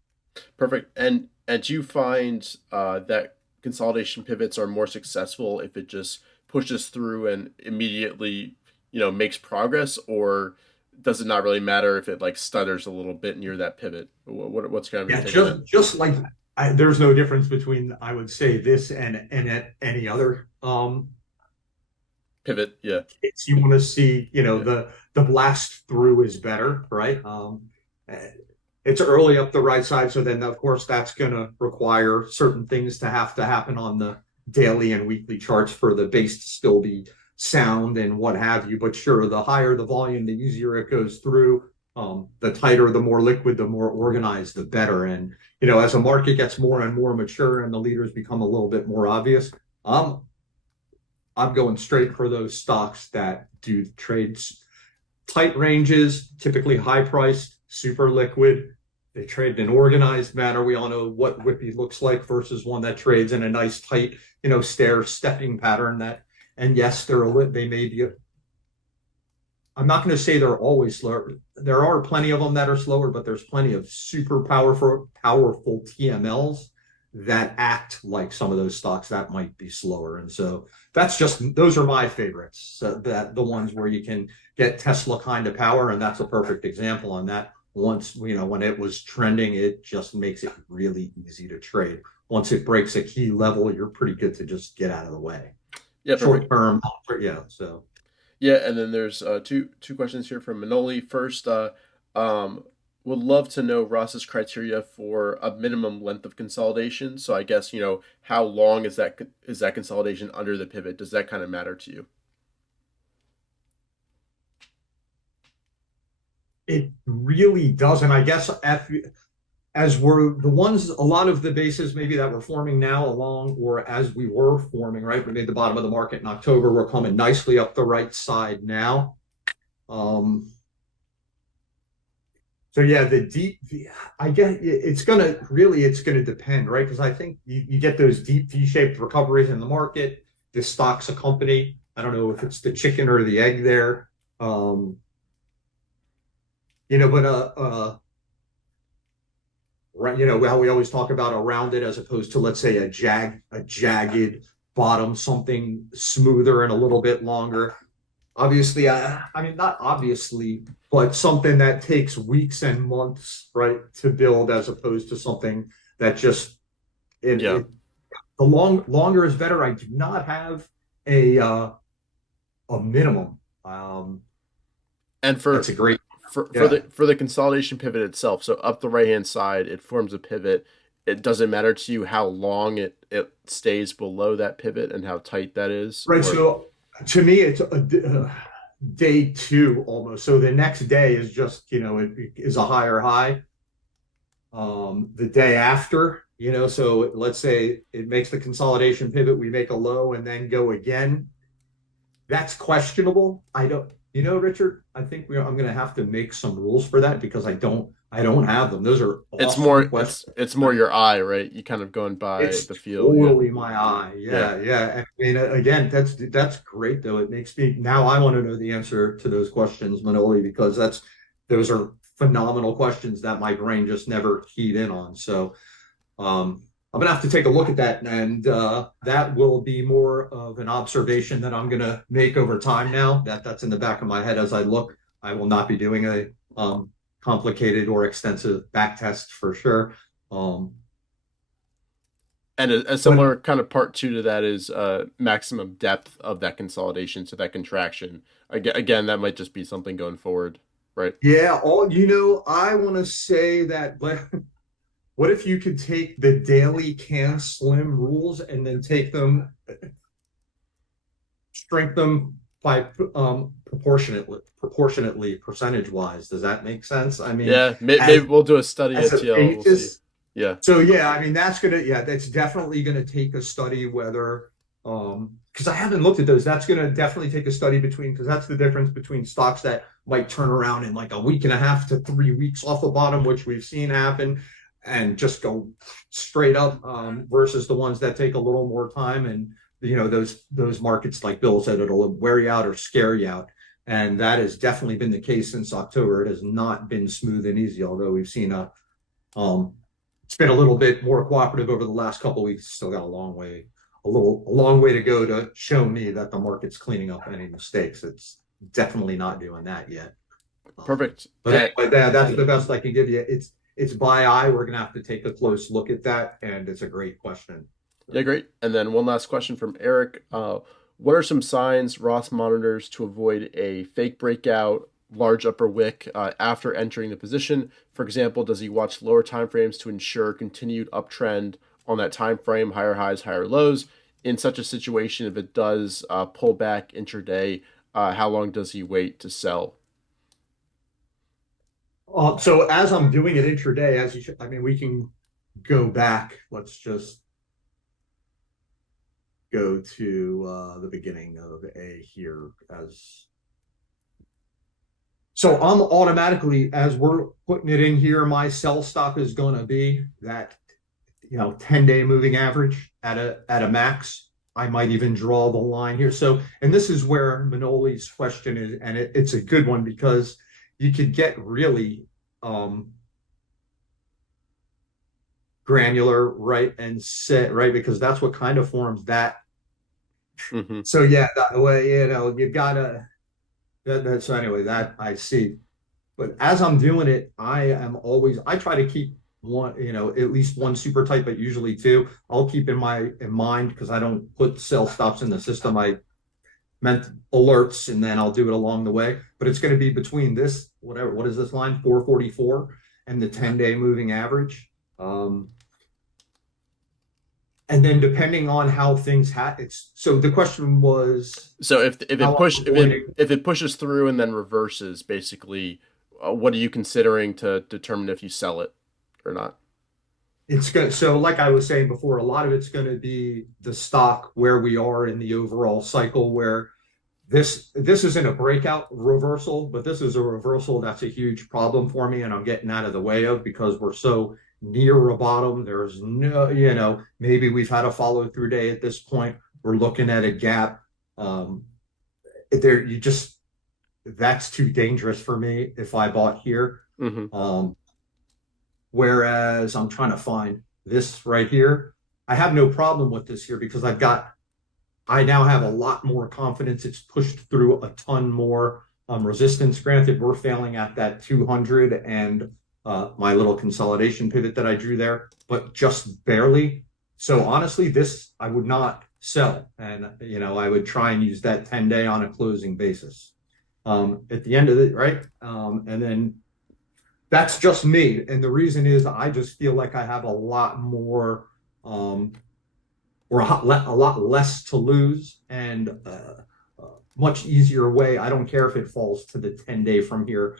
Perfect. And do you find that consolidation pivots are more successful if it just pushes through and immediately, makes progress, or does it not really matter if it like stutters a little bit near that pivot? What's kind of your Yeah, take on that? just like there's no difference between, I would say, this and any other Pivot, yeah, case you want to see. yeah, The blast through is better, right? It's early up the right side, so then of course that's going to require certain things to have to happen on the daily and weekly charts for the base to still be sound and what have you. But sure, the higher the volume, the easier it goes through. The tighter, the more liquid, the more organized, the better. And as a market gets more and more mature and the leaders become a little bit more obvious, I'm going straight for those stocks that do trades tight ranges, typically high priced, super liquid. They trade in an organized manner. We all know what Whippy looks like versus one that trades in a nice tight, stair stepping pattern. And yes, they may be. I'm not going to say they're always slower. There are plenty of them that are slower, but there's plenty of super powerful TMLs that act like some of those stocks that might be slower. And so those are my favorites. That the ones where you can get Tesla kind of power, and that's a perfect example on that. Once, when it was trending, it just makes it really easy to trade. Once it breaks a key level, you're pretty good to just get out of the way. yeah, Short perfect. term, yeah. So Yeah, and then there's two questions here from Manoli. First, would love to know Ross's criteria for a minimum length of consolidation. So I guess how long is that consolidation under the pivot? Does that kind of matter to you? it really doesn't. I guess as we're the ones, a lot of the bases maybe that we're forming now along, or as we were forming, right? We made the bottom of the market in October. We're coming nicely up the right side now. So yeah, I get it's gonna depend, right? Because I think you get those deep V-shaped recoveries in the market. The stocks a company. I don't know if it's the chicken or the egg there. But how we always talk about a rounded as opposed to, let's say, a jagged bottom, something smoother and a little bit longer. Obviously, I mean, not obviously, but something that takes weeks and months, right, to build, as opposed to something that just Yeah, the longer is better. I do not have a minimum. and That's a great, for yeah. the consolidation pivot itself. So up the right hand side, it forms a pivot. It doesn't matter to you how long it stays below that pivot and how tight that is, Right. or So to me, it's day two almost. So the next day is just, it is a higher high. The day after, so let's say it makes the consolidation pivot, we make a low and then go again. That's questionable. I don't, Richard, I think I'm going to have to make some rules for that because I don't have them. Those are it's awesome more questions. it's more your eye, right? You kind of going by It's the feel. Yeah, totally my eye. yeah, Yeah, yeah. I mean, again, that's great though. It makes me now I want to know the answer to those questions, Manoli, because those are phenomenal questions that my brain just never keyed in on. So I'm gonna have to take a look at that, and that will be more of an observation that I'm gonna make over time now. That's in the back of my head as I look. I will not be doing a complicated or extensive back test for sure. Um, And a But similar kind of part two to that is maximum depth of that consolidation, so that contraction. Again, that might just be something going forward, right? yeah, I want to say that. What if you could take the daily can slim rules and then shrink them by proportionately, percentage wise? Does that make sense? I mean, Yeah, maybe as we'll do a study as at a TL. We'll see. basis. Yeah, So yeah, I mean that's definitely gonna take a study whether because I haven't looked at those. That's gonna definitely take a study between because that's the difference between stocks that might turn around in like a week and a half to 3 weeks off the bottom, which we've seen happen, and just go straight up versus the ones that take a little more time. And those markets, like Bill said, it'll wear you out or scare you out. And that has definitely been the case since October. It has not been smooth and easy, although we've seen um, it's been a little bit more cooperative over the last couple of weeks. Still got a long way to go to show me that the market's cleaning up any mistakes. It's definitely not doing that yet. perfect. But anyway, that's the best I can give you. It's by eye. We're gonna have to take a close look at that, and it's a great question. Yeah, great. And then one last question from Eric. What are some signs Ross monitors to avoid a fake breakout, large upper wick after entering the position? For example, does he watch lower time frames to ensure continued uptrend on that time frame, higher highs, higher lows? In such a situation, if it does pull back intraday, how long does he wait to sell? So as I'm doing it intraday, as you should, I mean, we can go back. Let's just go to the beginning of A here as so I'm automatically, as we're putting it in here, my sell stop is going to be that 10-day moving average at a max. I might even draw the line here. So, and this is where Manoli's question is, and it's a good one because you could get really granular, right, and set, right, because that's what kind of forms that. Mm-hmm. So yeah, that way, you gotta so anyway, that I see. But as I'm doing it, I try to keep one, at least one super tight, but usually two. I'll keep in mind because I don't put sell stops in the system. I meant alerts, and then I'll do it along the way. But it's going to be between this, whatever, what is this line? 444 and the 10-day moving average. And then depending on how things it's so the question was So if it pushes through and then reverses, basically, what are you considering to determine if you sell it or not? it's good. So like I was saying before, a lot of it's going to be the stock where we are in the overall cycle where this isn't a breakout reversal, but this is a reversal that's a huge problem for me, and I'm getting out of the way of because we're so near a bottom. There's no, maybe we've had a follow through day at this point. We're looking at a gap. That's too dangerous for me if I bought here. Mm-hmm. Whereas I'm trying to find this right here. I have no problem with this here because I now have a lot more confidence. It's pushed through a ton more resistance. Granted, we're failing at that 200 and my little consolidation pivot that I drew there, but just barely. So honestly, this I would not sell. And, I would try and use that 10-day on a closing basis at the end of it, right? And then that's just me. And the reason is I just feel like I have a lot more or a lot less to lose and much easier way. I don't care if it falls to the 10-day from here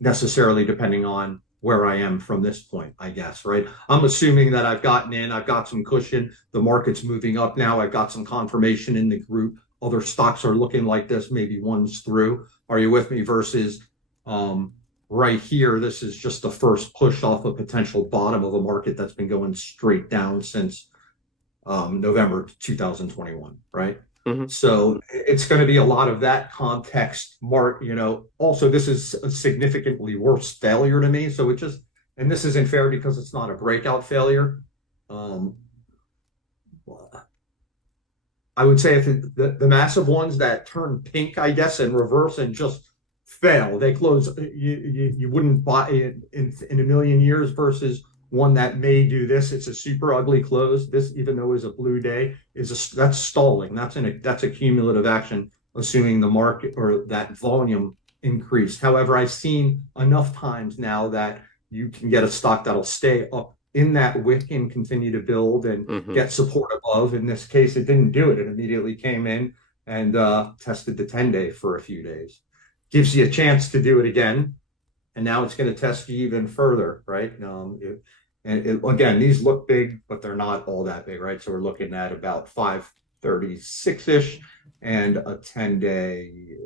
necessarily, depending on where I am from this point, I guess, right? I'm assuming that I've gotten in, I've got some cushion, the market's moving up now, I've got some confirmation in the group, other stocks are looking like this, maybe one's through. Are you with me? Versus right here, this is just the first push off a potential bottom of a market that's been going straight down since November 2021, right? Mm-hmm. So it's going to be a lot of that context. Also, this is a significantly worse failure to me. So and this isn't fair because it's not a breakout failure. I would say if the massive ones that turn pink, I guess, and reverse and just fail, they close. You wouldn't buy it in a million years versus one that may do this. It's a super ugly close. This, even though it's a blue day, that's stalling. That's a cumulative action, assuming the market or that volume increased. However, I've seen enough times now that you can get a stock that'll stay up in that wick and continue to build and get support above. In this case, it didn't do it. It immediately came in and tested the 10-day for a few days. Gives you a chance to do it again. And now it's going to test you even further, right? Again, these look big, but they're not all that big, right? So we're looking at about 536-ish and a 10-day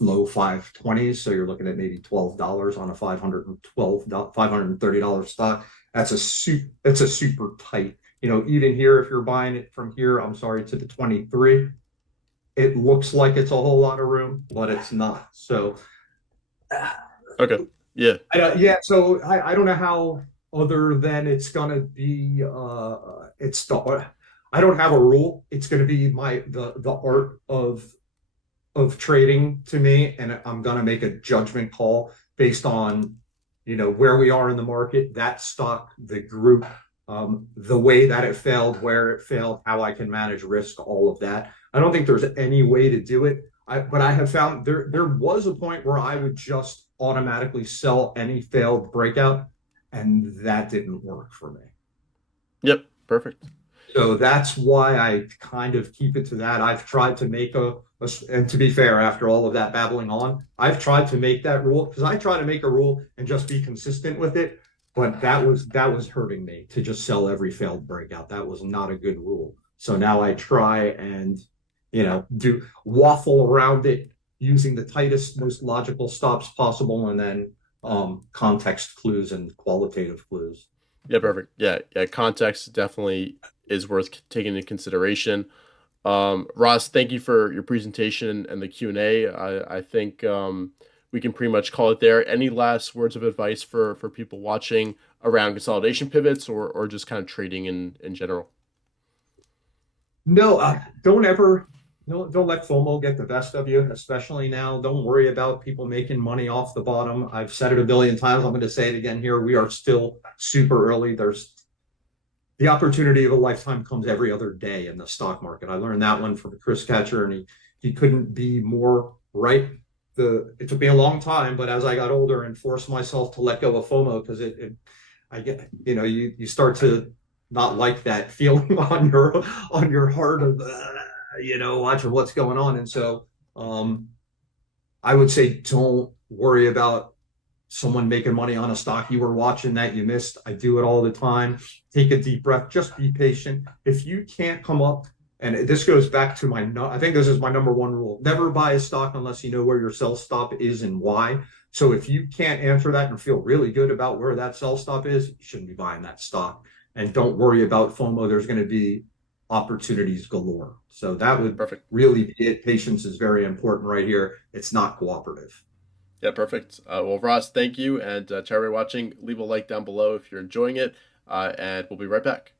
low 520s. So you're looking at maybe $12 on a $530 stock. It's a super tight, even here, if you're buying it from here, I'm sorry, to the 23, it looks like it's a whole lot of room, but it's not. So, okay. Yeah. So I don't know how, other than it's going to be, I don't have a rule. It's going to be the art of trading to me, and I'm going to make a judgment call based on, where we are in the market, that stock, the group, the way that it failed, where it failed, how I can manage risk, all of that. I don't think there's any way to do it. But I have found there was a point where I would just automatically sell any failed breakout, and that didn't work for me. Yep. Perfect. So that's why I kind of keep it to that. I've tried to make and to be fair, after all of that babbling on, I've tried to make that rule, because I try to make a rule and just be consistent with it. But that was hurting me, to just sell every failed breakout. That was not a good rule. So now I try and, do waffle around it using the tightest, most logical stops possible, and then context clues and qualitative clues. Yeah, perfect. Yeah. Context definitely is worth taking into consideration. Ross, thank you for your presentation and the Q&A. I think we can pretty much call it there. Any last words of advice for people watching around consolidation pivots or just kind of trading in general? No, don't let FOMO get the best of you, especially now. Don't worry about people making money off the bottom. I've said it a billion times. I'm going to say it again here. We are still super early. The opportunity of a lifetime comes every other day in the stock market. I learned that one from Chris Catcher, and he couldn't be more right. It took me a long time, but as I got older and forced myself to let go of FOMO, because you start to not like that feeling on your heart of watching what's going on. And so I would say, don't worry about someone making money on a stock you were watching that you missed. I do it all the time. Take a deep breath. Just be patient. If you can't come up, and this goes back to I think this is my number one rule: never buy a stock unless you know where your sell stop is and why. So if you can't answer that and feel really good about where that sell stop is, you shouldn't be buying that stock. And don't worry about FOMO. There's going to be opportunities galore. So that would really be it. Patience is very important right here. It's not cooperative. Yeah, perfect. Well, Ross, thank you. And to everybody watching, leave a like down below if you're enjoying it. And we'll be right back.